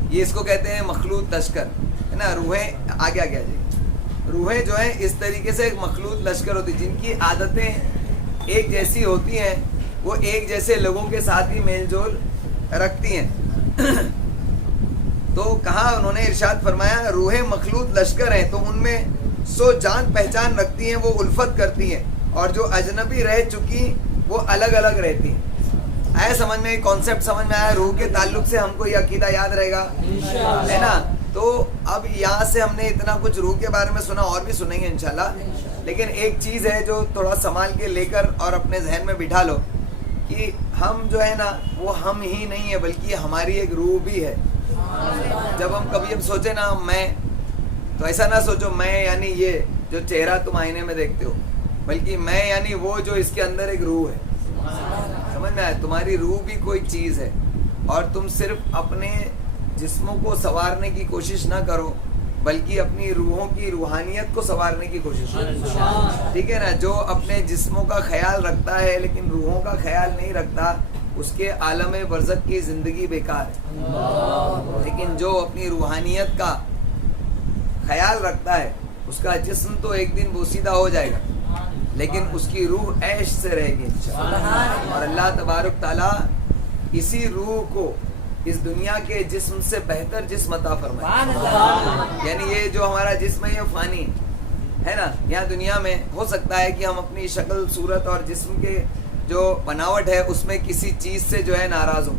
یہ اس کو کہتے ہیں مخلوط لشکر، ہے نا۔ روحیں آگے آگے جی، روحیں جو ہیں اس طریقے سے ایک مخلوط لشکر ہوتی، جن کی عادتیں ایک جیسی ہوتی ہیں، وہ ایک جیسے لوگوں کے ساتھ ہی میل جول رکھتی ہیں۔ تو کہا انہوں نے، ارشاد فرمایا روحیں مخلوط لشکر ہیں، تو ان میں سو جان پہچان رکھتی ہیں، وہ الفت کرتی ہیں، اور جو اجنبی رہ چکی وہ الگ الگ رہتی ہیں۔ آیا سمجھ میں؟ کانسیپٹ سمجھ میں آیا؟ روح کے تعلق سے ہم کو یہ عقیدہ یاد رہے گا، ہے نا، تو اب یہاں سے ہم نے اتنا کچھ روح کے بارے میں سنا، اور بھی سنیں گے انشاءاللہ، لیکن ایک چیز ہے جو تھوڑا سنبھال کے لے کر اور اپنے ذہن میں بٹھا لو کہ ہم جو ہے نا وہ ہم ہی نہیں ہے، بلکہ ہماری ایک روح بھی ہے. جب ہم کبھی ہم سوچے نا میں، تو ایسا نہ سوچو میں یعنی یہ جو چہرہ تم آئینے میں دیکھتے ہو، بلکہ میں یعنی وہ جو اس کے اندر ایک روح ہے. سمجھ میں آیا؟ تمہاری روح بھی کوئی چیز ہے، اور تم صرف اپنے جسموں کو سنوارنے کی کوشش نہ کرو، بلکہ اپنی روحوں کی روحانیت کو سنوارنے کی کوشش کرو. ٹھیک ہے نا؟ جو اپنے جسموں کا خیال رکھتا ہے لیکن روحوں کا خیال نہیں رکھتا، اس کے عالم برزخ کی زندگی بیکار ہے. لیکن جو اپنی روحانیت کا خیال رکھتا ہے، اس کا جسم تو ایک دن بوسیدہ ہو جائے گا، لیکن اس کی روح عیش سے رہے گی انشاءاللہ. اور اللہ تبارک تعالیٰ اسی روح کو اس دنیا کے جسم سے بہتر جسم عطا فرمائے. یعنی یہ جو ہمارا جسم ہے یہ فانی ہے نا. یہاں دنیا میں ہو سکتا ہے کہ ہم اپنی شکل صورت اور جسم کے جو بناوٹ ہے اس میں کسی چیز سے جو ہے ناراض ہوں.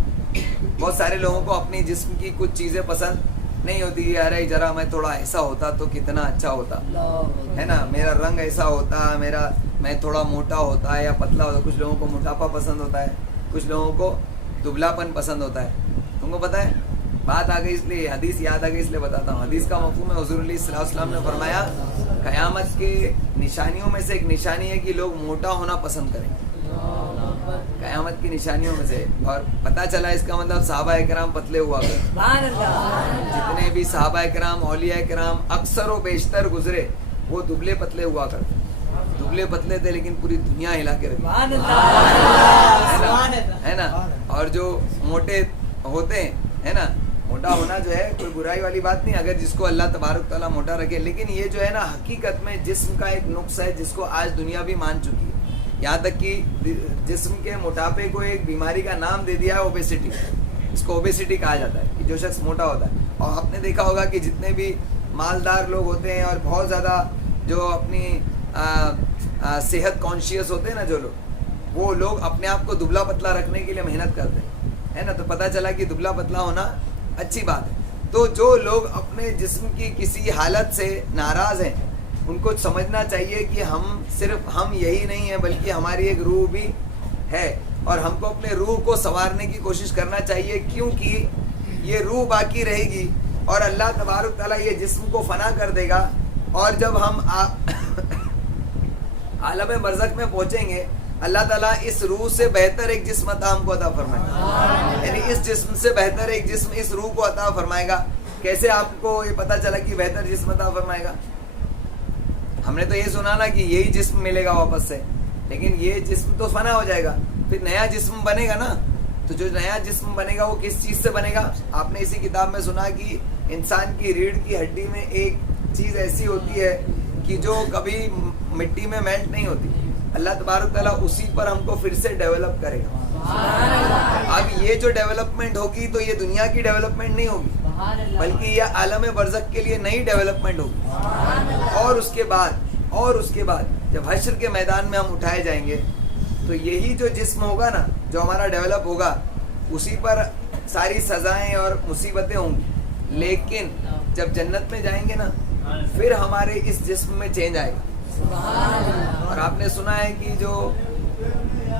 بہت سارے لوگوں کو اپنی جسم کی کچھ چیزیں پسند نہیں ہوتی. یار ذرا میں تھوڑا ایسا ہوتا تو کتنا اچھا ہوتا ہے نا، میرا رنگ ایسا ہوتا، میں تھوڑا موٹا ہوتا ہے یا پتلا ہوتا. کچھ لوگوں کو موٹاپا پسند ہوتا ہے، کچھ لوگوں کو دبلا پن پسند ہوتا ہے. تم کو پتہ ہے بات آ گئی اس لیے حدیث یاد آ گئی اس لیے بتاتا ہوں. حدیث کا مفہوم ہے، حضور علیہ الصلوۃ والسلام نے فرمایا قیامت کے نشانیوں میں سے ایک نشانی ہے کہ لوگ موٹا ہونا پسند کریں. قیامت کی نشانیوں میں سے. اور پتہ چلا اس کا مطلب صحابہ کرام پتلے ہوا کرتے. جتنے بھی صحابہ کرام اولیاء کرام اکثر و بیشتر گزرے وہ دبلے پتلے ہوا کرتے. دبلے پتلے تھے لیکن پوری دنیا ہلا کے رکھی ہے نا. اور جو موٹے ہوتے ہے نا، موٹا ہونا جو ہے کوئی برائی والی بات نہیں اگر جس کو اللہ تبارک تعالیٰ موٹا رکھے. لیکن یہ جو ہے نا حقیقت میں جسم کا ایک نقص ہے جس کو آج دنیا بھی مان چکی ہے. یہاں تک کہ جسم کے موٹاپے کو ایک بیماری کا نام دے دیا ہے، اوبیسٹی. اس کو اوبیسٹی کہا جاتا ہے کہ جو شخص موٹا ہوتا ہے. اور آپ نے دیکھا ہوگا کہ جتنے بھی مالدار لوگ ہوتے ہیں اور بہت زیادہ جو اپنی صحت کانشیس ہوتے ہیں نا جو لوگ، وہ لوگ اپنے آپ کو دبلا پتلا رکھنے کے لیے محنت کرتے ہیں ہے نا. تو پتہ چلا کہ دبلا پتلا ہونا اچھی بات ہے. تو جو لوگ اپنے جسم کی کسی حالت سے ناراض ہیں ان کو سمجھنا چاہیے کہ ہم یہی نہیں ہیں بلکہ ہماری ایک روح بھی ہے، اور ہم کو اپنے روح کو سنوارنے کی کوشش کرنا چاہیے، کیونکہ یہ روح باقی رہے گی اور اللہ تبارک تعالیٰ یہ جسم کو فنا کر دے گا. اور جب ہم عالم برزخ میں پہنچیں گے اللہ تعالیٰ اس روح سے بہتر ایک جسم عطا ہم کو عطا فرمائے گا. یعنی اس جسم سے بہتر ایک جسم اس روح کو عطا فرمائے گا. کیسے آپ کو یہ پتہ چلا کہ بہتر جسم عطا فرمائے گا؟ ہم نے تو یہ سنا نا کہ یہی جسم ملے گا واپس سے، لیکن یہ جسم تو فنا ہو جائے گا. پھر نیا جسم بنے گا نا، تو جو نیا جسم بنے گا وہ کس چیز سے بنے گا؟ آپ نے اسی کتاب میں سنا کہ انسان کی ریڑھ کی ہڈی میں ایک چیز ایسی ہوتی ہے کہ جو کبھی مٹی میں میلٹ نہیں ہوتی. اللہ تبارک تعالیٰ اسی پر ہم کو پھر سے ڈیولپ کرے گا. اب یہ جو ڈیولپمنٹ ہوگی تو یہ دنیا کی ڈیولپمنٹ نہیں ہوگی بلکہ یہ عالم برزخ کے لیے نئی ڈیولپمنٹ ہوگی. اور اس کے بعد جب حشر کے میدان میں ہم اٹھائے جائیں گے تو یہی جو جسم ہوگا نا جو ہمارا ڈیولپ ہوگا اسی پر ساری سزائیں اور مصیبتیں ہوں گی. لیکن جب جنت میں جائیں گے نا پھر ہمارے اس جسم میں چینج آئے گا. اور آپ نے سنا ہے کہ جو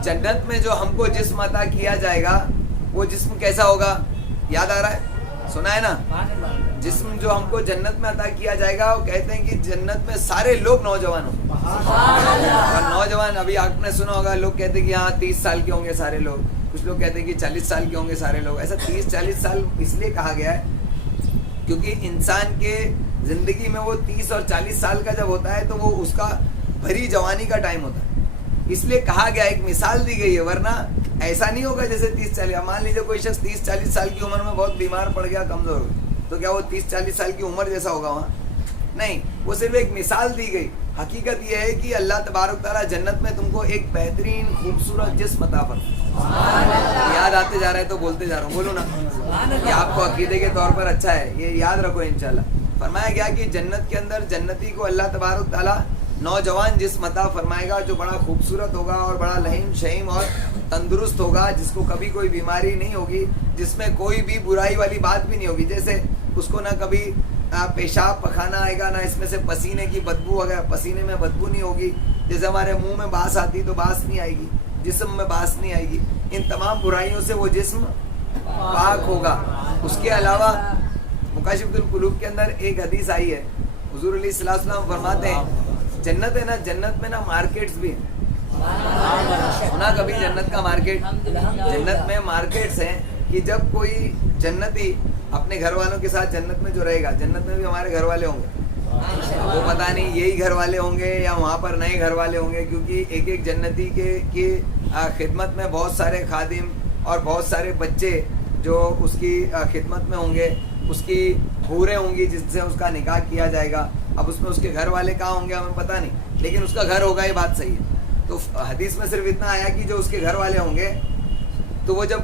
جنت میں جو ہم کو جسم عطا کیا جائے گا وہ جسم کیسا ہوگا؟ یاد آ رہا ہے؟ سنا ہے نا؟ جسم جو ہم کو جنت میں عطا کیا جائے گا وہ کہتے ہیں کہ جنت میں سارے لوگ نوجوان ہوں گے. اور نوجوان ابھی آپ نے سنا ہوگا لوگ کہتے ہیں کہ ہاں 30 سال کے ہوں گے سارے لوگ، کچھ لوگ کہتے ہیں کہ 40 سال کے ہوں گے سارے لوگ. ایسا 30-40 سال اس لیے کہا گیا ہے کیونکہ انسان کے زندگی میں وہ 30 اور 40 سال کا جب ہوتا ہے تو وہ اس کا بھری جوانی کا ٹائم ہوتا ہے. اس لیے کہا گیا، ایک مثال دی گئی ہے، ورنہ ایسا نہیں ہوگا جیسے 30-40. مان لیجیے کوئی شخص 30-40 سال کی عمر میں بہت بیمار پڑ گیا، کمزور ہو گیا، تو کیا وہ 30-40 سال کی عمر جیسا ہوگا وہاں؟ نہیں، وہ صرف ایک مثال دی گئی. حقیقت یہ ہے کہ اللہ تبارک تعالیٰ جنت میں تم کو ایک بہترین خوبصورت جسم عطا فرمائے. یاد آتے جا رہا ہے تو بولتے جا رہا ہوں، بولو نا. یہ آپ کو عقیدے کے طور پر اچھا ہے، یہ یاد رکھو انشاءاللہ. فرمایا گیا کہ جنت کے اندر جنتی کو اللہ تبارک تعالیٰ نوجوان جسم عطا فرمائے گا جو بڑا خوبصورت ہوگا اور بڑا لہیم شہیم اور تندرست ہوگا، جس کو کبھی کوئی بیماری نہیں ہوگی، جس میں کوئی بھی برائی والی بات بھی نہیں ہوگی. جیسے اس کو نہ کبھی پیشاب پخانا آئے گا، نہ اس میں سے پسینے کی بدبو، اگر پسینے میں بدبو نہیں ہوگی، جیسے ہمارے منہ میں بانس آتی تو بانس نہیں آئے گی، جسم میں بانس نہیں آئے گی، ان تمام برائیوں سے وہ جسم پاک ہوگا۔ اس کے علاوہ مکاشفۃ القلوب کے اندر ایک حدیث آئی ہے، حضور علیہ الصلوۃ والسلام فرماتے ہیں جنت ہے نا، جنت میں نا مارکیٹس بھی ہیں۔ سنا کبھی جنت کا مارکیٹ؟ جنت میں مارکیٹس ہیں کہ جب کوئی جنتی اپنے گھر والوں کے ساتھ جنت میں جو رہے گا، جنت میں بھی ہمارے گھر والے ہوں گے، وہ پتہ نہیں یہی گھر والے ہوں گے یا وہاں پر نئے گھر والے ہوں گے، کیونکہ ایک ایک جنتی کی خدمت میں بہت سارے خادم اور بہت سارے بچے جو اس کی خدمت میں ہوں گے، اس کی حوریں ہوں گی جس سے اس کا نکاح کیا جائے گا۔ اب اس میں اس کے گھر والے کہاں ہوں گے ہمیں پتہ نہیں، لیکن اس کا گھر ہوگا، یہ بات صحیح ہے۔ تو حدیث میں صرف اتنا آیا کہ جو اس کے گھر والے ہوں گے، تو وہ جب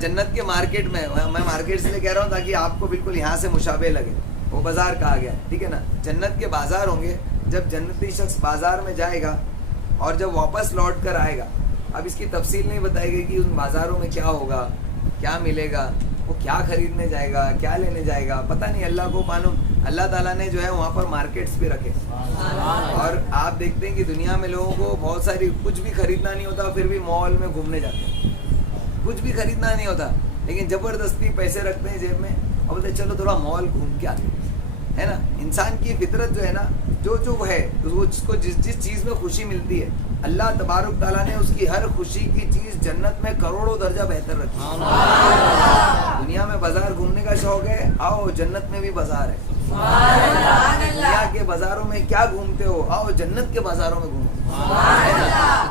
جنت کے مارکیٹ میں مارکیٹ سے لے کہہ رہا ہوں تاکہ آپ کو بالکل یہاں سے مشابہ لگے، وہ بازار کہا گیا ہے، ٹھیک ہے نا، جنت کے بازار ہوں گے۔ جب جنتی شخص بازار میں جائے گا اور جب واپس لوٹ کر آئے گا، اب اس کی تفصیل نہیں بتائی گئی کہ ان بازاروں میں کیا ہوگا، کیا ملے گا، وہ کیا خریدنے جائے گا، کیا لینے جائے گا، پتہ نہیں، اللہ کو معلوم۔ اللہ تعالیٰ نے جو ہے وہاں پر مارکیٹس بھی رکھے، اور آپ دیکھتے ہیں کہ دنیا میں لوگوں کو بہت ساری کچھ بھی خریدنا نہیں ہوتا، پھر بھی مال میں گھومنے جاتے ہیں، کچھ بھی خریدنا نہیں ہوتا لیکن زبردستی پیسے رکھتے ہیں جیب میں اور بولتے چلو تھوڑا مال گھوم کے آتے ہیں، ہے نا۔ انسان کی فطرت جو ہے نا، جو ہے اس کو جس چیز میں خوشی ملتی ہے، اللہ تبارک تعالیٰ نے اس کی ہر خوشی کی چیز جنت میں کروڑوں درجہ بہتر رکھی ہے۔ دنیا میں بازار گھومنے کا شوق ہے، آؤ جنت میں بھی بازار ہے۔ دنیا کے بازاروں میں کیا گھومتے ہو، آؤ جنت کے بازاروں میں گھومو۔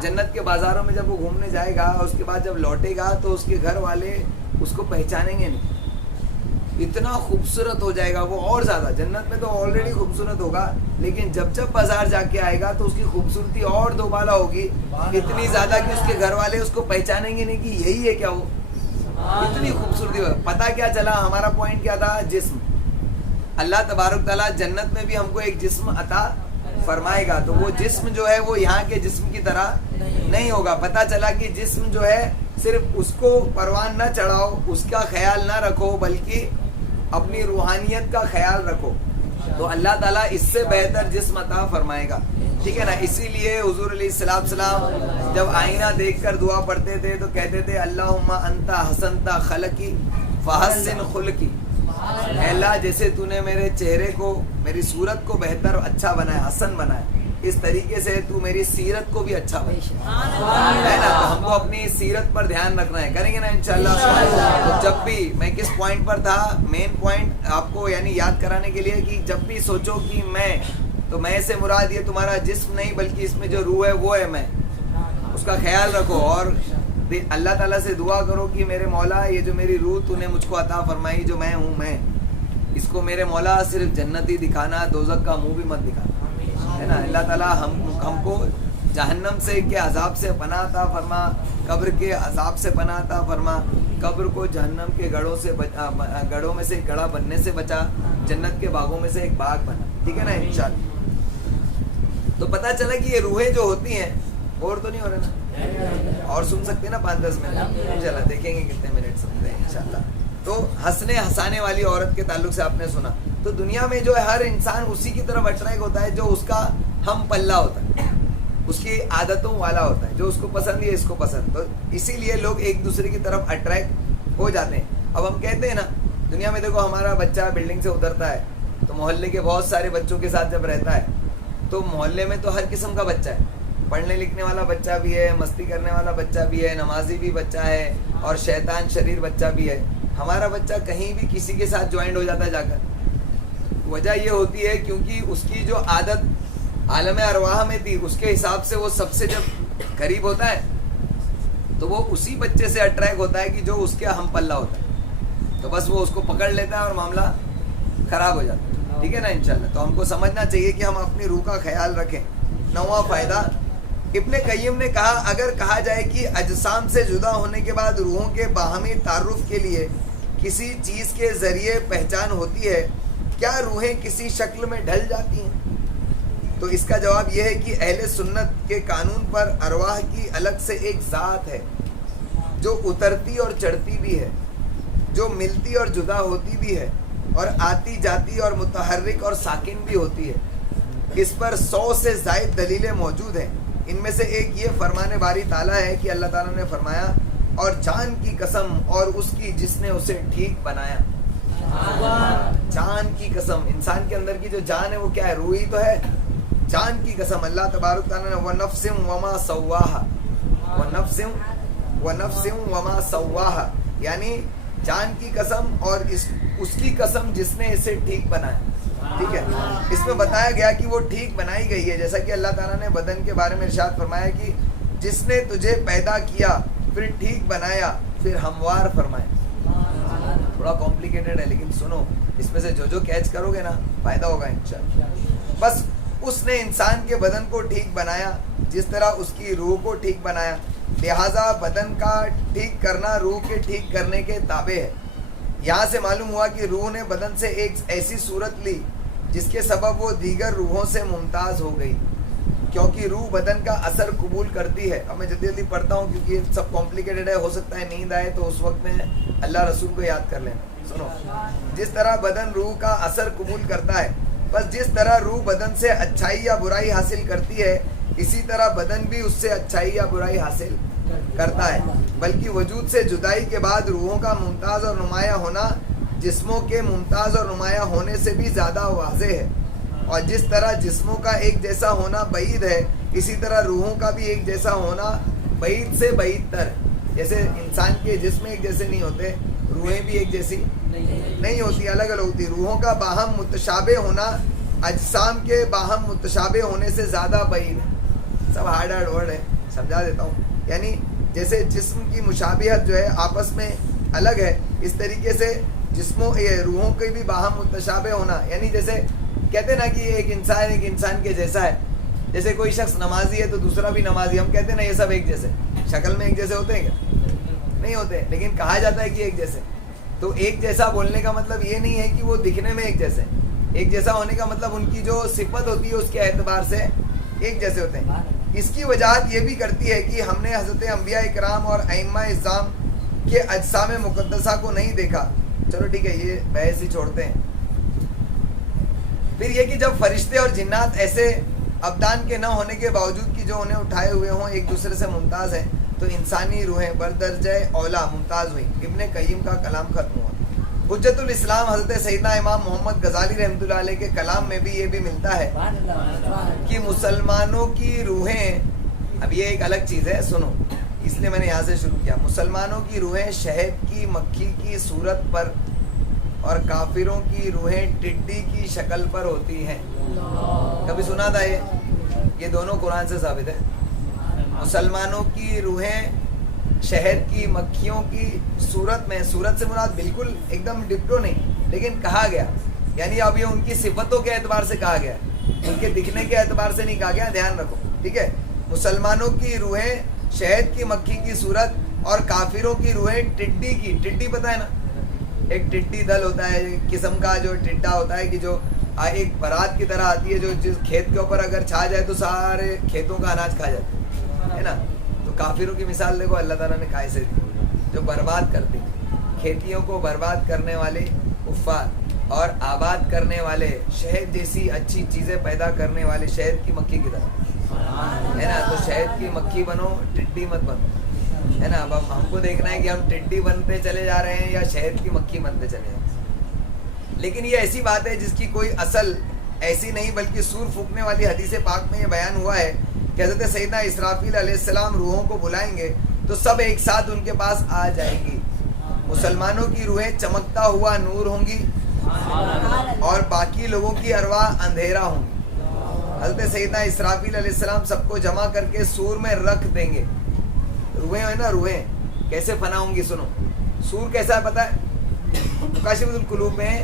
جنت کے بازاروں میں جب وہ گھومنے جائے گا، اس کے بعد جب لوٹے گا تو اس کے گھر والے اس کو پہچانیں گے نہیں، اتنا خوبصورت ہو جائے گا وہ، اور زیادہ۔ جنت میں تو آلریڈی خوبصورت ہوگا، لیکن جب بازار جا کے آئے گا تو اس کی خوبصورتی اور دوبالا ہوگی، اتنی زیادہ کہ اس کے گھر والے اس کو پہچانیں گے نہیں کہ یہی ہے کیا وہ، اتنی خوبصورتی ہوگا۔ پتہ کیا چلا، ہمارا پوائنٹ کیا تھا، جسم۔ اللہ تبارک تعالیٰ جنت میں بھی ہم کو ایک جسم عطا فرمائے گا، تو وہ جسم جو ہے وہ یہاں کے جسم کی طرح نہیں ہوگا۔ پتہ چلا کہ جسم جو ہے صرف اس کو پروان نہ چڑھاؤ، اس کا خیال نہ رکھو، بلکہ اپنی روحانیت کا خیال رکھو، تو اللہ تعالیٰ اس سے بہتر جسم عطا فرمائے گا، ٹھیک ہے نا۔ اسی لیے حضور علیہ السلام جب آئینہ دیکھ کر دعا پڑھتے تھے تو کہتے تھے اللہم انت حسنت خلقی فحسن خلقی، اے اللہ جیسے تو نے میرے چہرے کو، میری صورت کو بہتر اچھا بنایا، حسن بنایا، اس طریقے سے تو میری سیرت کو بھی اچھا بنایا، ہے نا۔ تو ہم کو اپنی سیرت پر دھیان رکھنا ہے، کریں گے نا انشاءاللہ۔ تو جب بھی میں کس پوائنٹ پر تھا، مین پوائنٹ آپ کو یعنی یاد کرانے کے لیے کہ جب بھی سوچو کہ میں، تو میں سے مراد یہ تمہارا جسم نہیں بلکہ اس میں جو روح ہے وہ ہے میں، اس کا خیال رکھو، اور اللہ تعالیٰ سے دعا کرو کہ میرے مولا یہ جو میری روح تو نے مجھ کو عطا فرمائی، جو میں ہوں میں، اس کو میرے مولا صرف جنت ہی دکھانا، دوزخ کا منہ بھی مت دکھانا، ہے نا۔ اللہ تعالیٰ ہم کو جہنم سے کے عذاب سے پناہ عطا فرما، قبر کے عذاب سے پناہ عطا فرما، قبر کو جہنم کے گڑھوں میں سے ایک گڑھا بننے سے بچا، جنت کے باغوں میں سے ایک باغ بنا، ٹھیک ہے نا انشاءاللہ۔ تو پتہ چلا کہ یہ روحیں جو ہوتی ہیں، اور تو نہیں ہو رہے نا، اور سن سکتے ہیں نا 5-10 منٹ انشاءاللہ، دیکھیں گے کتنے منٹ سنتے ہیں انشاءاللہ۔ تو ہنسانے والی عورت کے تعلق سے آپ نے سنا، تو دنیا میں جو ہے ہر انسان اسی کی طرف اٹریکٹ ہوتا ہے جو اس کا ہم پلہ ہوتا ہے، اس کی عادتوں والا ہوتا ہے، جو اس کو پسند ہے اس کو پسند، تو اسی لیے لوگ ایک دوسرے کی طرف اٹریکٹ ہو جاتے ہیں۔ اب ہم کہتے ہیں نا، دنیا میں دیکھو ہمارا بچہ بلڈنگ سے اترتا ہے تو محلے کے بہت سارے بچوں کے ساتھ جب رہتا ہے تو محلے میں تو ہر قسم کا بچہ ہے، پڑھنے لکھنے والا بچہ بھی ہے، مستی کرنے والا بچہ بھی ہے، نمازی بھی بچہ ہے، اور شیطان شریر بچہ بھی ہے۔ ہمارا بچہ کہیں بھی کسی کے ساتھ جوائنٹ ہو جاتا ہے جا کر، وجہ یہ ہوتی ہے کیونکہ اس کی جو عادت عالم ارواح میں تھی، اس کے حساب سے وہ سب سے جب قریب ہوتا ہے تو وہ اسی بچے سے اٹریکٹ ہوتا ہے کہ جو اس کے ہم پلہ ہوتا ہے، تو بس وہ اس کو پکڑ لیتا ہے اور معاملہ خراب ہو جاتا ہے، ٹھیک ہے نا انشاءاللہ۔ تو ہم کو سمجھنا چاہیے کہ ہم اپنی روح کا خیال رکھیں۔ نواں فائدہ، ابن قیم نے کہا اگر کہا جائے کہ اجسام سے جدا ہونے کے بعد روحوں کے باہمی تعارف کے لیے کسی چیز کے ذریعے پہچان ہوتی ہے، کیا روحیں کسی شکل میں ڈھل جاتی ہیں؟ تو اس کا جواب یہ ہے کہ اہل سنت کے قانون پر ارواح کی الگ سے ایک ذات ہے جو اترتی اور چڑھتی بھی ہے، جو ملتی اور جدا ہوتی بھی ہے، اور آتی جاتی اور متحرک اور ساکن بھی ہوتی ہے۔ اس پر 100 سے زائد دلیلیں موجود ہیں۔ ان میں سے ایک یہ فرمان باری تعالیٰ ہے کہ اللہ تعالیٰ نے فرمایا اور جان کی قسم اور اس کی جس نے اسے ٹھیک بنایا۔ جان کی قسم، انسان کے اندر کی جو جان ہے وہ کیا ہے؟ روح ہی تو ہے۔ جان کی قسم اللہ تبارک تعالیٰ نے وَنَفْسٍ وَمَا سَوَّاهَا، وَنَفْسٍ وَمَا سَوَّاهَا، یعنی جان کی قسم اور اس کی قسم جس نے اسے ٹھیک بنایا۔ ٹھیک ہے، اس میں بتایا گیا کہ وہ ٹھیک بنائی گئی ہے، جیسا کہ اللہ تعالیٰ نے بدن کے بارے میں ارشاد فرمایا کہ جس نے تجھے پیدا کیا پھر ٹھیک بنایا پھر ہموار فرمایا۔ تھوڑا کمپلیکیٹڈ ہے لیکن سنو، اس میں سے جو کیچ کرو گے نا فائدہ ہوگا انشاءاللہ۔ بس اس نے انسان کے بدن کو ٹھیک بنایا جس طرح اس کی روح کو ٹھیک بنایا، لہٰذا بدن کا ٹھیک کرنا روح کے ٹھیک کرنے کے تابع ہے۔ یہاں سے معلوم ہوا کہ روح نے بدن سے ایک ایسی صورت لی جس کے سبب وہ دیگر روحوں سے ممتاز ہو گئی، کیونکہ روح بدن کا اثر قبول کرتی ہے۔ اب میں جلدی جلدی پڑھتا ہوں کیونکہ یہ سب کمپلیکیٹڈ ہے، ہو سکتا ہے نیند آئے تو اس وقت میں اللہ رسول کو یاد کر لینا۔ سنو، جس طرح بدن روح کا اثر قبول کرتا ہے، بس جس طرح روح بدن سے اچھائی یا برائی حاصل کرتی ہے اسی طرح بدن بھی اس سے اچھائی یا برائی حاصل کرتا ہے، بلکہ وجود سے جدائی کے بعد روحوں کا ممتاز اور نمایاں ہونا جسموں کے ممتاز اور نمایاں ہونے سے بھی زیادہ واضح ہے، اور جس طرح جسموں کا ایک جیسا ہونا بعید ہے اسی طرح روحوں کا بھی ایک جیسا ہونا بعید سے بعید تر ہے۔ جیسے انسان کے جسم ایک جیسے نہیں ہوتے، روحیں بھی ایک جیسی نہیں ہوتی، الگ الگ ہوتی۔ روحوں کا باہم متشابہ ہونا اجسام کے باہم متشابہ ہونے سے زیادہ بعید ہے۔ سب ہارڈ ورڈ ہے، سمجھا دیتا ہوں۔ یعنی جیسے جسم کی مشابہت جو ہے آپس میں الگ ہے، اس طریقے سے جسموں روحوں کے بھی باہم متشابہ ہونا، یعنی جیسے کہتے ہیں نا کہ ایک انسان کے جیسا ہے، جیسے کوئی شخص نمازی ہے تو دوسرا بھی نمازی، ہم کہتے ہیں نا یہ سب ایک جیسے، شکل میں ایک جیسے ہوتے ہیں کیا؟ نہیں ہوتے، لیکن کہا جاتا ہے کہ ایک جیسے۔ تو ایک جیسا بولنے کا مطلب یہ نہیں ہے کہ وہ دکھنے میں ایک جیسے، ایک جیسا ہونے کا مطلب ان کی جو صفت ہوتی ہے اس کے اعتبار سے ایک جیسے ہوتے ہیں۔ اس کی وجاہت یہ بھی کرتی ہے کہ ہم نے حضرت انبیاء اکرام اور ائمہ اعظام کے اجسام مقدسہ کو نہیں دیکھا۔ چلو ٹھیک ہے، یہ بحث ہی چھوڑتے ہیں۔ پھر یہ کہ جب فرشتے اور جنات ایسے ابدان کے نہ ہونے کے باوجود کہ جو انہیں اٹھائے ہوئے ہوں ایک دوسرے سے ممتاز ہیں، تو انسانی روحیں بردرجہ اولا ممتاز ہوئیں۔ ابن قیم کا کلام ختم ہوا۔ حجت الاسلام حضرت سیدنا امام محمد غزالی رحمۃ اللہ علیہ کے کلام میں بھی یہ بھی ملتا ہے کہ مسلمانوں کی روحیں، اب یہ ایک الگ چیز ہے، سنو، اس لیے میں نے یہاں سے شروع کیا۔ مسلمانوں کی روحیں شہد کی مکھی کی صورت پر اور کافروں کی روحیں ٹڈی کی شکل پر ہوتی ہیں۔ کبھی سنا تھا یہ دونوں قرآن سے ثابت ہے۔ مسلمانوں کی روحیں شہد کی مکھیوں کی صورت میں، صورت سے مراد بالکل ایک دم ڈپٹو نہیں، لیکن کہا گیا، یعنی اب یہ ان کی صفتوں کے اعتبار سے کہا گیا، ان کے دکھنے کے اعتبار سے نہیں کہا گیا، دھیان رکھو، ٹھیک ہے۔ مسلمانوں کی روحیں شہد کی مکھی کی صورت اور کافروں کی روحیں ٹڈی کی، ٹڈی پتہ ہے نا، ایک ٹڈی دل ہوتا ہے قسم کا جو ٹڈا ہوتا ہے کہ جو ایک برات کی طرح آتی ہے، جو جس کھیت کے اوپر اگر چھا جائے تو سارے کھیتوں کا اناج کھا جاتا ہے نا۔ تو کافروں کی مثال دیکھو اللہ تعالیٰ نے کیسے دی، جو برباد کرتے، کھیتیوں کو برباد کرنے والے کفار اور آباد کرنے والے، شہد جیسی اچھی چیزیں پیدا کرنے والے، شہد کی مکھی کی طرح ہے نا۔ تو شہد کی مکھی بنو، ٹڈی مت بنو، ہے نا۔ اب ہم کو دیکھنا ہے کہ ہم ٹڈی بنتے چلے جا رہے ہیں یا شہد کی مکھی بنتے چلے جا رہے ہیں۔ لیکن یہ ایسی بات ہے جس کی کوئی اصل ایسی نہیں، بلکہ سور پھونکنے والی حدیث پاک میں یہ بیان ہوا ہے کہ حضرت سیدنا اسرافیل علیہ السلام روحوں کو بلائیں گے تو سب ایک ساتھ ان کے پاس آ جائیں گی۔ مسلمانوں کی روحیں چمکتا ہوا نور ہوں گی اور باقی لوگوں کی ارواح اندھیرا ہوں گی۔ حضرت سیدنا اسرافیل علیہ السلام سب کو جمع کر کے سور میں رکھ دیں گے۔ روحیں ہیں نا، روحیں کیسے فنا ہوں گی، سنو۔ سور کیسا ہے پتہ ہے؟ مکاشفۃ القلوب میں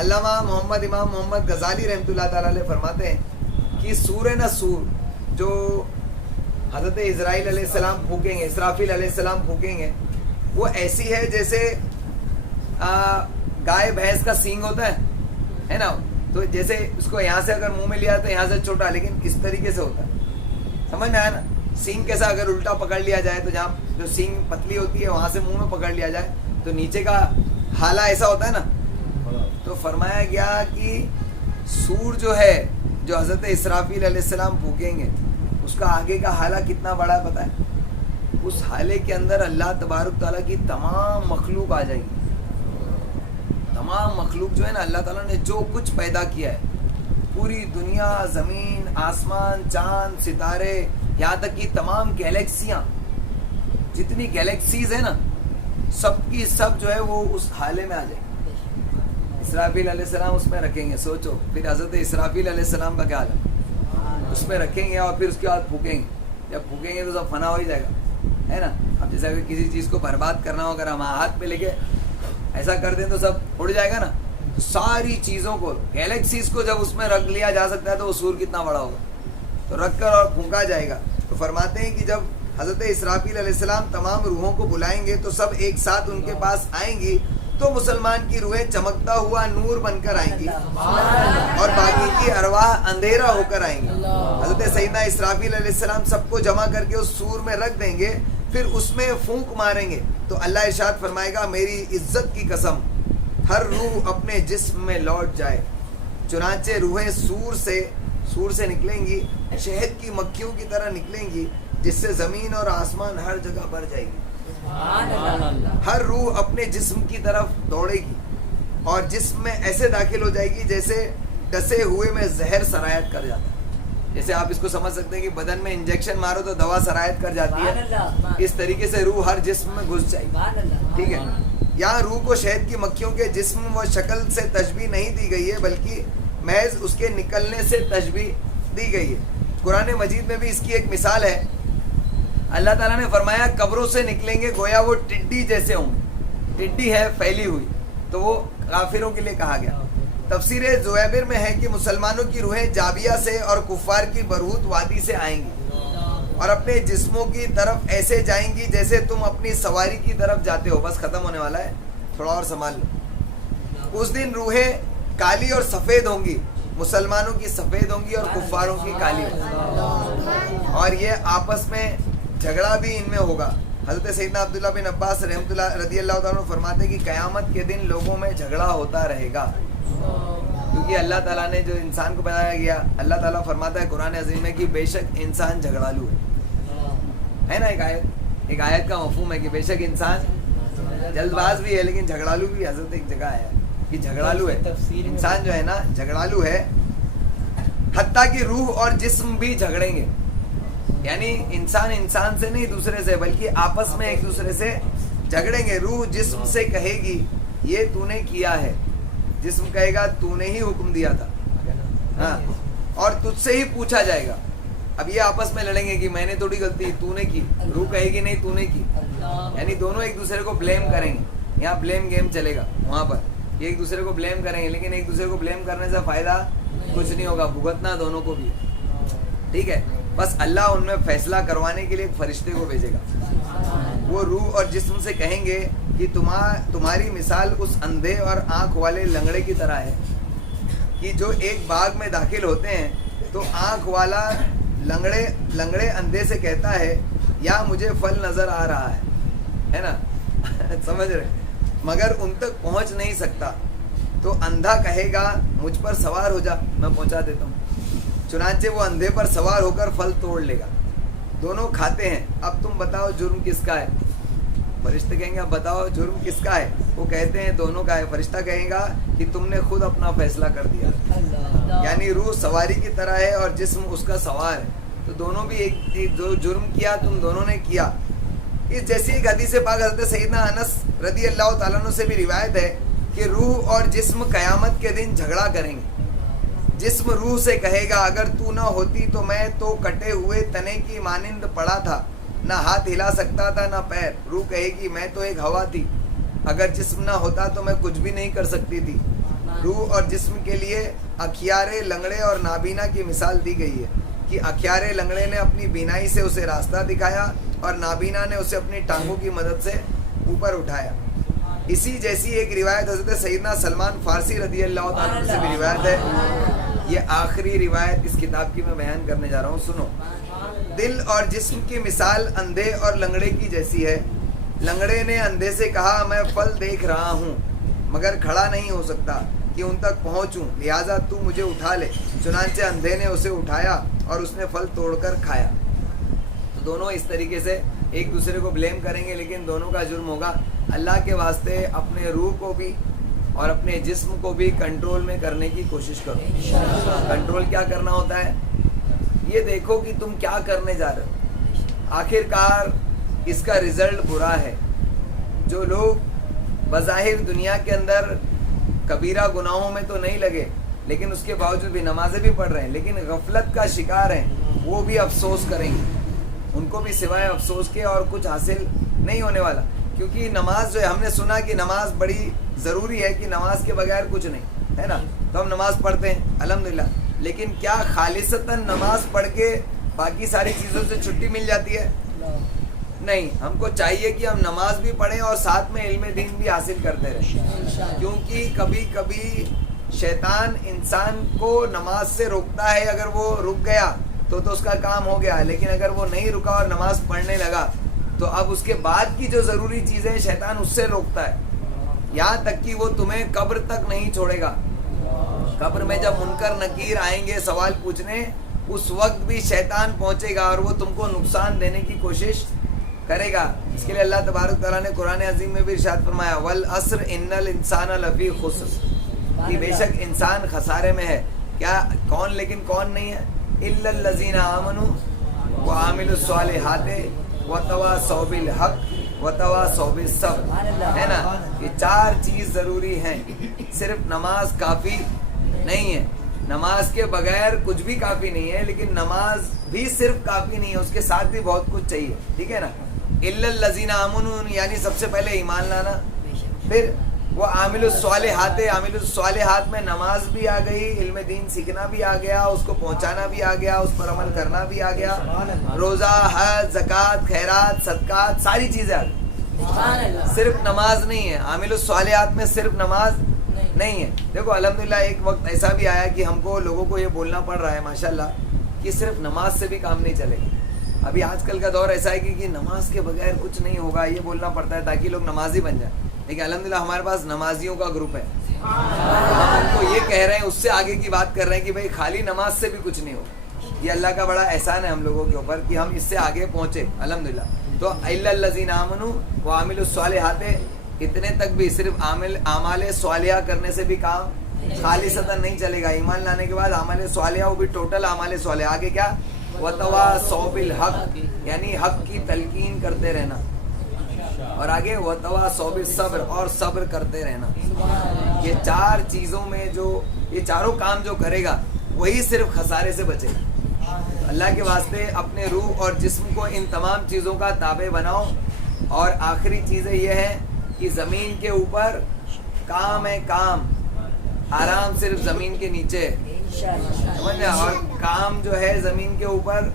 علامہ محمد امام محمد غزالی رحمۃ اللہ تعالیٰ علیہ فرماتے ہیں کہ سور ہے نا، سور جو حضرت اسرائیل علیہ السلام پھونکیں گے، اسرافیل علیہ السلام پھونکیں گے، وہ ایسی ہے جیسے گائے بھینس کا سینگ ہوتا ہے نا۔ تو جیسے اس کو یہاں سے اگر منہ میں لیا تو یہاں سے چھوٹا، لیکن اس طریقے سے ہوتا ہے، سمجھ میں آیا نا۔ سینگ کیسا اگر الٹا پکڑ لیا جائے تو جہاں جو سینگ پتلی ہوتی ہے وہاں سے منہ میں پکڑ لیا جائے تو نیچے کا حالہ ایسا ہوتا ہے نا، تو فرمایا گیا کہ سور جو ہے جو حضرت اسرافیل علیہ السلام پھونکیں گے اس کا آگے کا حالہ کتنا بڑا ہے پتہ ہے؟ اس حالے کے اندر اللہ تبارک تعالیٰ کی تمام مخلوق آ جائیں گی. تمام مخلوق جو ہے نا اللہ تعالیٰ نے جو کچھ پیدا کیا ہے پوری دنیا، زمین، آسمان، چاند، ستارے، یہاں تک کہ تمام گیلیکسیاں، جتنی گیلیکسیز ہیں نا سب کی سب جو ہے وہ اس حالے میں آ جائیں گے. اسرافیل علیہ السلام اس میں رکھیں گے. سوچو پھر حضرت اسرافیل علیہ السلام کا کیا حال ہے؟ اس میں رکھیں گے اور پھر اس کے بعد پھونکیں گے. جب پھونکیں گے تو سب فنا ہو ہی جائے گا، ہے نا. اب جیسا کہ کسی چیز کو برباد کرنا ہو، اگر ہم ہاتھ پہ لے کے ایسا کر دیں تو سب اڑ جائے گا نا. تو ساری چیزوں کو، گیلیکسیز کو جب اس میں رکھ لیا جا سکتا ہے تو وہ سور کتنا بڑا ہوگا. تو رکھ کر اور پھونکا جائے گا. تو فرماتے ہیں کہ جب حضرت اسرافیل علیہ السلام تمام روحوں کو بلائیں گے تو سب ایک ساتھ ان کے پاس آئیں گی تو مسلمان کی روحیں چمکتا ہوا نور بن کر آئیں گی اور باقی کی ارواح اندھیرا ہو کر آئیں گی. حضرت سیدنا اسرافیل علیہ السلام سب کو جمع کر کے اس سور میں رکھ دیں گے، پھر اس میں پھونک ماریں گے تو اللہ ارشاد فرمائے گا میری عزت کی قسم ہر روح اپنے جسم میں لوٹ جائے. چنانچہ روحیں سور سے نکلیں گی، شہد کی مکھیوں کی طرح نکلیں گی جس سے زمین اور آسمان ہر جگہ بھر جائے گی. ہر روح اپنے جسم کی طرف دوڑے گی اور جسم میں ایسے داخل ہو جائے گی جیسے ڈسے ہوئے میں زہر سرایت کر جاتا ہے. جیسے آپ اس کو سمجھ سکتے ہیں کہ بدن میں انجیکشن مارو تو دوا سرایت کر جاتی ہے، اس طریقے سے روح ہر جسم میں گھس جائے گی. ٹھیک ہے. یہاں روح کو شہد کی مکھیوں کے جسم و شکل سے تشبیہ نہیں دی گئی ہے بلکہ محض اس کے نکلنے سے تشبیہ دی گئی ہے. قرآن مجید میں بھی اس کی ایک مثال ہے. اللہ تعالیٰ نے فرمایا قبروں سے نکلیں گے گویا وہ ٹڈی جیسے ہوں گے. ٹڈی ہے پھیلی ہوئی، تو وہ کافروں کے لیے کہا گیا. تفسیر زویبر میں ہے کہ مسلمانوں کی روحیں جابیہ سے اور کفار کی برہوت وادی سے آئیں گی اور اپنے جسموں کی طرف ایسے جائیں گی جیسے تم اپنی سواری کی طرف جاتے ہو. بس ختم ہونے والا ہے، تھوڑا اور سنبھال لو. اس دن روحیں کالی اور سفید ہوں گی، مسلمانوں کی سفید ہوں گی اور کفاروں کی کالی ہوگی، اور یہ آپس میں جھگڑا بھی ان میں ہوگا. حضرت سیدنا عبداللہ بن عباس رحمۃ اللہ رضی اللہ تعالیٰ عنہ فرماتے ہیں کہ قیامت کے دن لوگوں میں جھگڑا ہوتا رہے گا، کیونکہ اللہ تعالیٰ نے جو انسان کو بنایا گیا، اللہ تعالیٰ فرماتا ہے قرآن عظیم میں کہ بے شک انسان جھگڑالو ہے نا. ایک آیت کا مفہوم ہے کہ بے شک انسان جلد باز بھی ہے لیکن جھگڑالو بھی. حضرت ایک جگہ ہے کہ جھگڑالو ہے، انسان جو ہے نا جھگڑالو ہے. حتیٰ کہ روح اور جسم بھی جھگڑیں گے، یعنی انسان سے نہیں دوسرے سے بلکہ آپس میں ایک دوسرے سے جھگڑیں گے. روح جسم سے کہے گی یہ تو نے کیا ہے، جسم کہے گا تو نے ہی حکم دیا تھا، ہاں، اور تجھ سے ہی پوچھا جائے گا. اب یہ آپس میں لڑیں گے کہ میں نے تھوڑی غلطی، تو نے کی. روح کہے گی نہیں تو نے کی، یعنی دونوں ایک دوسرے کو بلیم کریں گے. یہاں بلیم گیم چلے گا، وہاں پر یہ ایک دوسرے کو بلیم کریں گے لیکن ایک دوسرے کو بلیم کرنے سے فائدہ کچھ نہیں ہوگا، بھگتنا دونوں کو بھی. ٹھیک ہے. بس اللہ ان میں فیصلہ کروانے کے لیے ایک فرشتے کو بھیجے گا. وہ روح اور جسم سے کہیں گے کہ تمہاری مثال اس اندھے اور آنکھ والے لنگڑے کی طرح ہے کہ جو ایک باغ میں داخل ہوتے ہیں تو آنکھ والا لنگڑے اندھے سے کہتا ہے یا مجھے پھل نظر آ رہا ہے نا سمجھ رہے، مگر ان تک پہنچ نہیں سکتا. تو اندھا کہے گا مجھ پر سوار ہو جا، میں پہنچا دیتا ہوں. چنانچہ وہ اندھے پر سوار ہو کر پھل توڑ لے گا. دونوں کھاتے ہیں. اب تم بتاؤ جرم کس کا ہے؟ فرشتے کہیں گے اب بتاؤ جرم کس کا ہے؟ وہ کہتے ہیں دونوں کا ہے. فرشتہ کہے گا کہ تم نے خود اپنا فیصلہ کر دیا، یعنی روح سواری کی طرح ہے اور جسم اس کا سوار ہے. تو دونوں بھی ایک جو جرم کیا تم دونوں نے کیا. اس جیسی ایک حدیث پاک حضرت سیدنا انس رضی اللہ تعالیٰ عنہ سے بھی روایت ہے کہ روح اور جسم قیامت کے دن جھگڑا کریں گے. جسم روح سے کہے گا اگر تو نہ ہوتی تو میں تو کٹے ہوئے تنے کی مانند پڑا تھا، نہ ہاتھ ہلا سکتا تھا نہ پیر. روح کہے گی میں تو ایک ہوا تھی، اگر جسم نہ ہوتا تو میں کچھ بھی نہیں کر سکتی تھی. روح اور جسم کے لیے اکھیارے لنگڑے اور نابینا کی مثال دی گئی ہے کہ اکھیارے لنگڑے نے اپنی بینائی سے اسے راستہ دکھایا اور نابینا نے اسے اپنی ٹانگوں کی مدد سے اوپر اٹھایا. اسی جیسی ایک روایت حضرت سیدنا سلمان فارسی رضی اللہ تعالیٰ عنہ سے بھی روایت ہے. یہ آخری روایت اس کتاب کی میں بیان کرنے جا رہا ہوں، سنو. دل اور جسم کی مثال اندھے اور لنگڑے کی جیسی ہے. لنگڑے نے اندھے سے کہا میں پھل دیکھ رہا ہوں مگر کھڑا نہیں ہو سکتا. کہ ان تک پہنچوں، لہٰذا تو مجھے اٹھا لے۔ چنانچہ اندھے نے اسے اٹھایا اور اس نے پھل توڑ کر کھایا۔ تو دونوں اس طریقے سے ایک دوسرے کو بلیم کریں گے، لیکن دونوں کا جرم ہوگا۔ اللہ کے واسطے اپنے روح کو بھی اور اپنے جسم کو بھی کنٹرول میں کرنے کی کوشش کرو۔ کنٹرول کیا کرنا ہوتا ہے؟ یہ دیکھو کہ تم کیا کرنے جا رہے ہو، آخر کار اس کا رزلٹ برا ہے۔ جو لوگ بظاہر دنیا کے اندر کبیرہ گناہوں میں تو نہیں لگے، لیکن اس کے باوجود بھی نمازیں بھی پڑھ رہے ہیں، لیکن غفلت کا شکار ہیں، وہ بھی افسوس کریں گے۔ ان کو بھی سوائے افسوس کے اور کچھ حاصل نہیں ہونے والا، کیونکہ نماز جو ہے، ہم نے سنا کہ نماز بڑی ضروری ہے، کہ نماز کے بغیر کچھ نہیں ہے نا، تو ہم نماز پڑھتے ہیں الحمدللہ، لیکن کیا خالصتاً نماز پڑھ کے باقی ساری چیزوں سے چھٹی مل جاتی ہے؟ نہیں، ہم کو چاہیے کہ ہم نماز بھی پڑھیں اور ساتھ میں علم دین بھی حاصل کرتے رہیں، کیونکہ کبھی کبھی شیطان انسان کو نماز سے روکتا ہے۔ اگر وہ رک گیا تو اس کا کام ہو گیا، لیکن اگر وہ نہیں رکا اور نماز پڑھنے لگا تو اب اس کے بعد کی جو ضروری چیزیں شیطان اس سے روکتا ہے، یہاں تک کہ وہ تمہیں قبر تک نہیں چھوڑے گا۔ قبر میں جب منکر نکیر آئیں گے سوال پوچھنے، اس وقت بھی شیطان پہنچے گا اور وہ تم کو نقصان دینے کی کوشش کرے گا۔ اس کے لیے اللہ تبارک تعالیٰ نے قرآن عظیم میں بھی ارشاد فرمایا، وَالْعَصْرِ إِنَّ الْإِنسَانَ لَفِي خُسْرٍ، کہ بے شک انسان خسارے میں ہے۔ کیا کون؟ لیکن کون نہیں ہے؟ إِلَّا الَّذِينَ آمَنُوا وَعَمِلُوا الصَّالِحَاتِ وَتَوَاصَوْا بِالْحَقِّ وَتَوَاصَوْا بِالصَّبْرِ، ہے نا؟ یہ چار چیز ضروری ہیں۔ صرف نماز کافی نہیں ہے، نماز کے بغیر کچھ بھی کافی نہیں ہے، لیکن نماز بھی صرف کافی نہیں ہے، اس کے ساتھ بھی بہت کچھ چاہیے، ٹھیک ہے نا؟ إِلَّا الَّذِينَ آمَنُوا، یعنی سب سے پہلے ایمان لانا، پھر وہ عامل الصالحات، عامل الصالحات میں نماز بھی آ گئی، علم دین سیکھنا بھی آ گیا، اس کو پہنچانا بھی آ گیا، اس پر عمل کرنا بھی آ گیا، روزہ، حج، زکوٰۃ، خیرات، صدقات، ساری چیزیں آ گئی، صرف نماز نہیں ہے۔ عامل الصالحات میں صرف نماز نہیں ہے۔ دیکھو الحمدللہ ایک وقت ایسا بھی آیا کہ ہم کو لوگوں کو یہ بولنا پڑ رہا ہے ماشاءاللہ کہ صرف نماز سے بھی کام نہیں چلے گا۔ ابھی آج کل کا دور ایسا ہے کہ نماز کے بغیر کچھ نہیں ہوگا، یہ بولنا پڑتا ہے تاکہ لوگ نمازی بن جائیں، لیکن الحمدللہ ہمارے پاس نمازیوں کا گروپ ہے۔ ہم ان کو یہ کہہ رہے ہیں، اس سے آگے کی بات کر رہے ہیں کہ بھائی خالی نماز سے بھی کچھ نہیں ہوگا۔ یہ اللہ کا بڑا احسان ہے ہم لوگوں کے اوپر کہ ہم اس سے آگے پہنچے الحمدللہ۔ تو إِلَّا الَّذِينَ آمَنُوا وَعَمِلُوا الصَّالِحَاتِ، اتنے تک بھی صرف اعمال صالحہ کرنے سے بھی کام خالصتاً نہیں چلے گا۔ ایمان لانے کے بعد اعمال صالحہ، وہ بھی ٹوٹل اعمال صالحہ، آگے کیا؟ وَتَوَاصَوْا بِالْحَقِّ، یعنی حق کی تلقین کرتے رہنا، اور آگے وَتَوَاصَوْا بِالصَّبْرِ، اور صبر کرتے رہنا۔ یہ چار چیزوں میں جو یہ چاروں کام جو کرے گا وہی صرف خسارے سے بچے گا۔ اللہ کے واسطے اپنے روح اور جسم کو ان تمام چیزوں کا تابع بناؤ۔ اور آخری چیزیں یہ ہے کہ زمین کے اوپر کام ہے، کام، آرام صرف زمین کے نیچے ہے، سمجھنا۔ اور کام جو ہے زمین کے اوپر،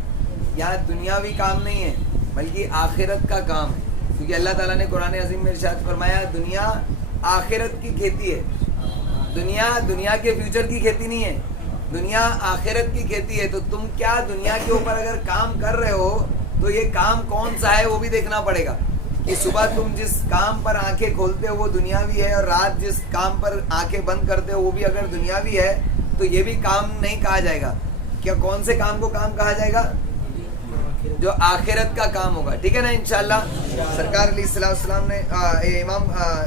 یہاں دنیاوی کام نہیں ہے بلکہ آخرت کا کام ہے، کیونکہ اللہ تعالیٰ نے قرآن عظیم میں ارشاد فرمایا، دنیا آخرت کی کھیتی ہے۔ دنیا کے فیوچر کی کھیتی نہیں ہے، دنیا آخرت کی کھیتی ہے۔ تو تم کیا دنیا کے اوپر اگر کام کر رہے ہو تو یہ کام کون سا ہے وہ بھی دیکھنا پڑے گا، کہ صبح تم جس کام پر آنکھیں کھولتے ہو وہ دنیاوی ہے، اور رات جس کام پر آنکھیں بند کرتے ہو وہ بھی اگر دنیاوی ہے تو یہ بھی کام نہیں کہا جائے گا۔ کیا کون سے کام کو کام کہا جائے گا؟ جو آخرت کا کام ہوگا، ٹھیک ہے نا انشاءاللہ۔ سرکار علیہ السلام نے، امام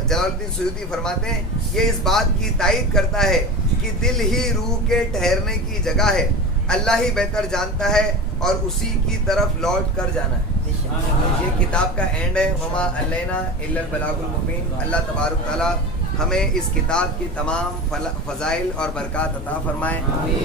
جلال الدین سیوطی فرماتے ہیں، یہ اس بات کی تائید کرتا ہے کہ دل ہی روح کے ٹھہرنے کی جگہ ہے، اللہ ہی بہتر جانتا ہے اور اسی کی طرف لوٹ کر جانا ہے۔ یہ کتاب کا اینڈ ہے، وما علینا الا البلاغ المبین۔ اللہ تبارک تعالیٰ ہمیں اس کتاب کی تمام فضائل اور برکات عطا فرمائیں۔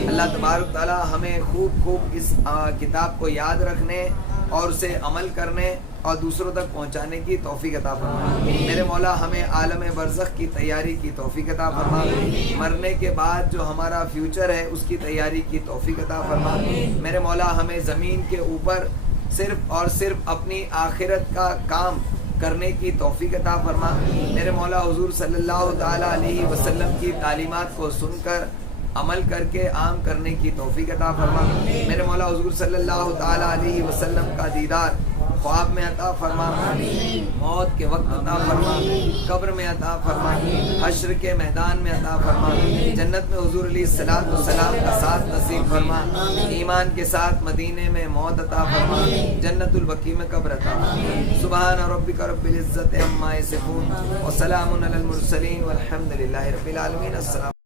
اللہ تبارک تعالیٰ ہمیں خوب اس کتاب کو یاد رکھنے اور اسے عمل کرنے اور دوسروں تک پہنچانے کی توفیق عطا فرمائے۔ میرے مولا ہمیں عالم برزخ کی تیاری کی توفیق عطا فرمائے، مرنے کے بعد جو ہمارا فیوچر ہے اس کی تیاری کی توفیق عطا فرمائے۔ میرے مولا ہمیں زمین کے اوپر صرف اور صرف اپنی آخرت کا کام کرنے کی توفیق عطا فرما۔ میرے مولا حضور صلی اللہ تعالیٰ علیہ وسلم کی تعلیمات کو سن کر عمل کر کے عام کرنے کی توفیق عطا فرما۔ میرے مولا حضور صلی اللہ تعالیٰ علیہ وسلم کا دیدار خواب میں عطا فرما، موت کے وقت عطا فرما، قبر میں عطا فرما، حشر کے میدان میں عطا فرما، جنت میں حضور علیہ الصلوۃ والسلام کا ساتھ نصیب فرما، ایمان کے ساتھ مدینے میں موت عطا فرما، جنت البقیع میں قبر عطا فرما۔ سبحان ربک رب العزت عما یصفون وسلام علی المرسلین والحمد للہ رب العالمین۔ السلام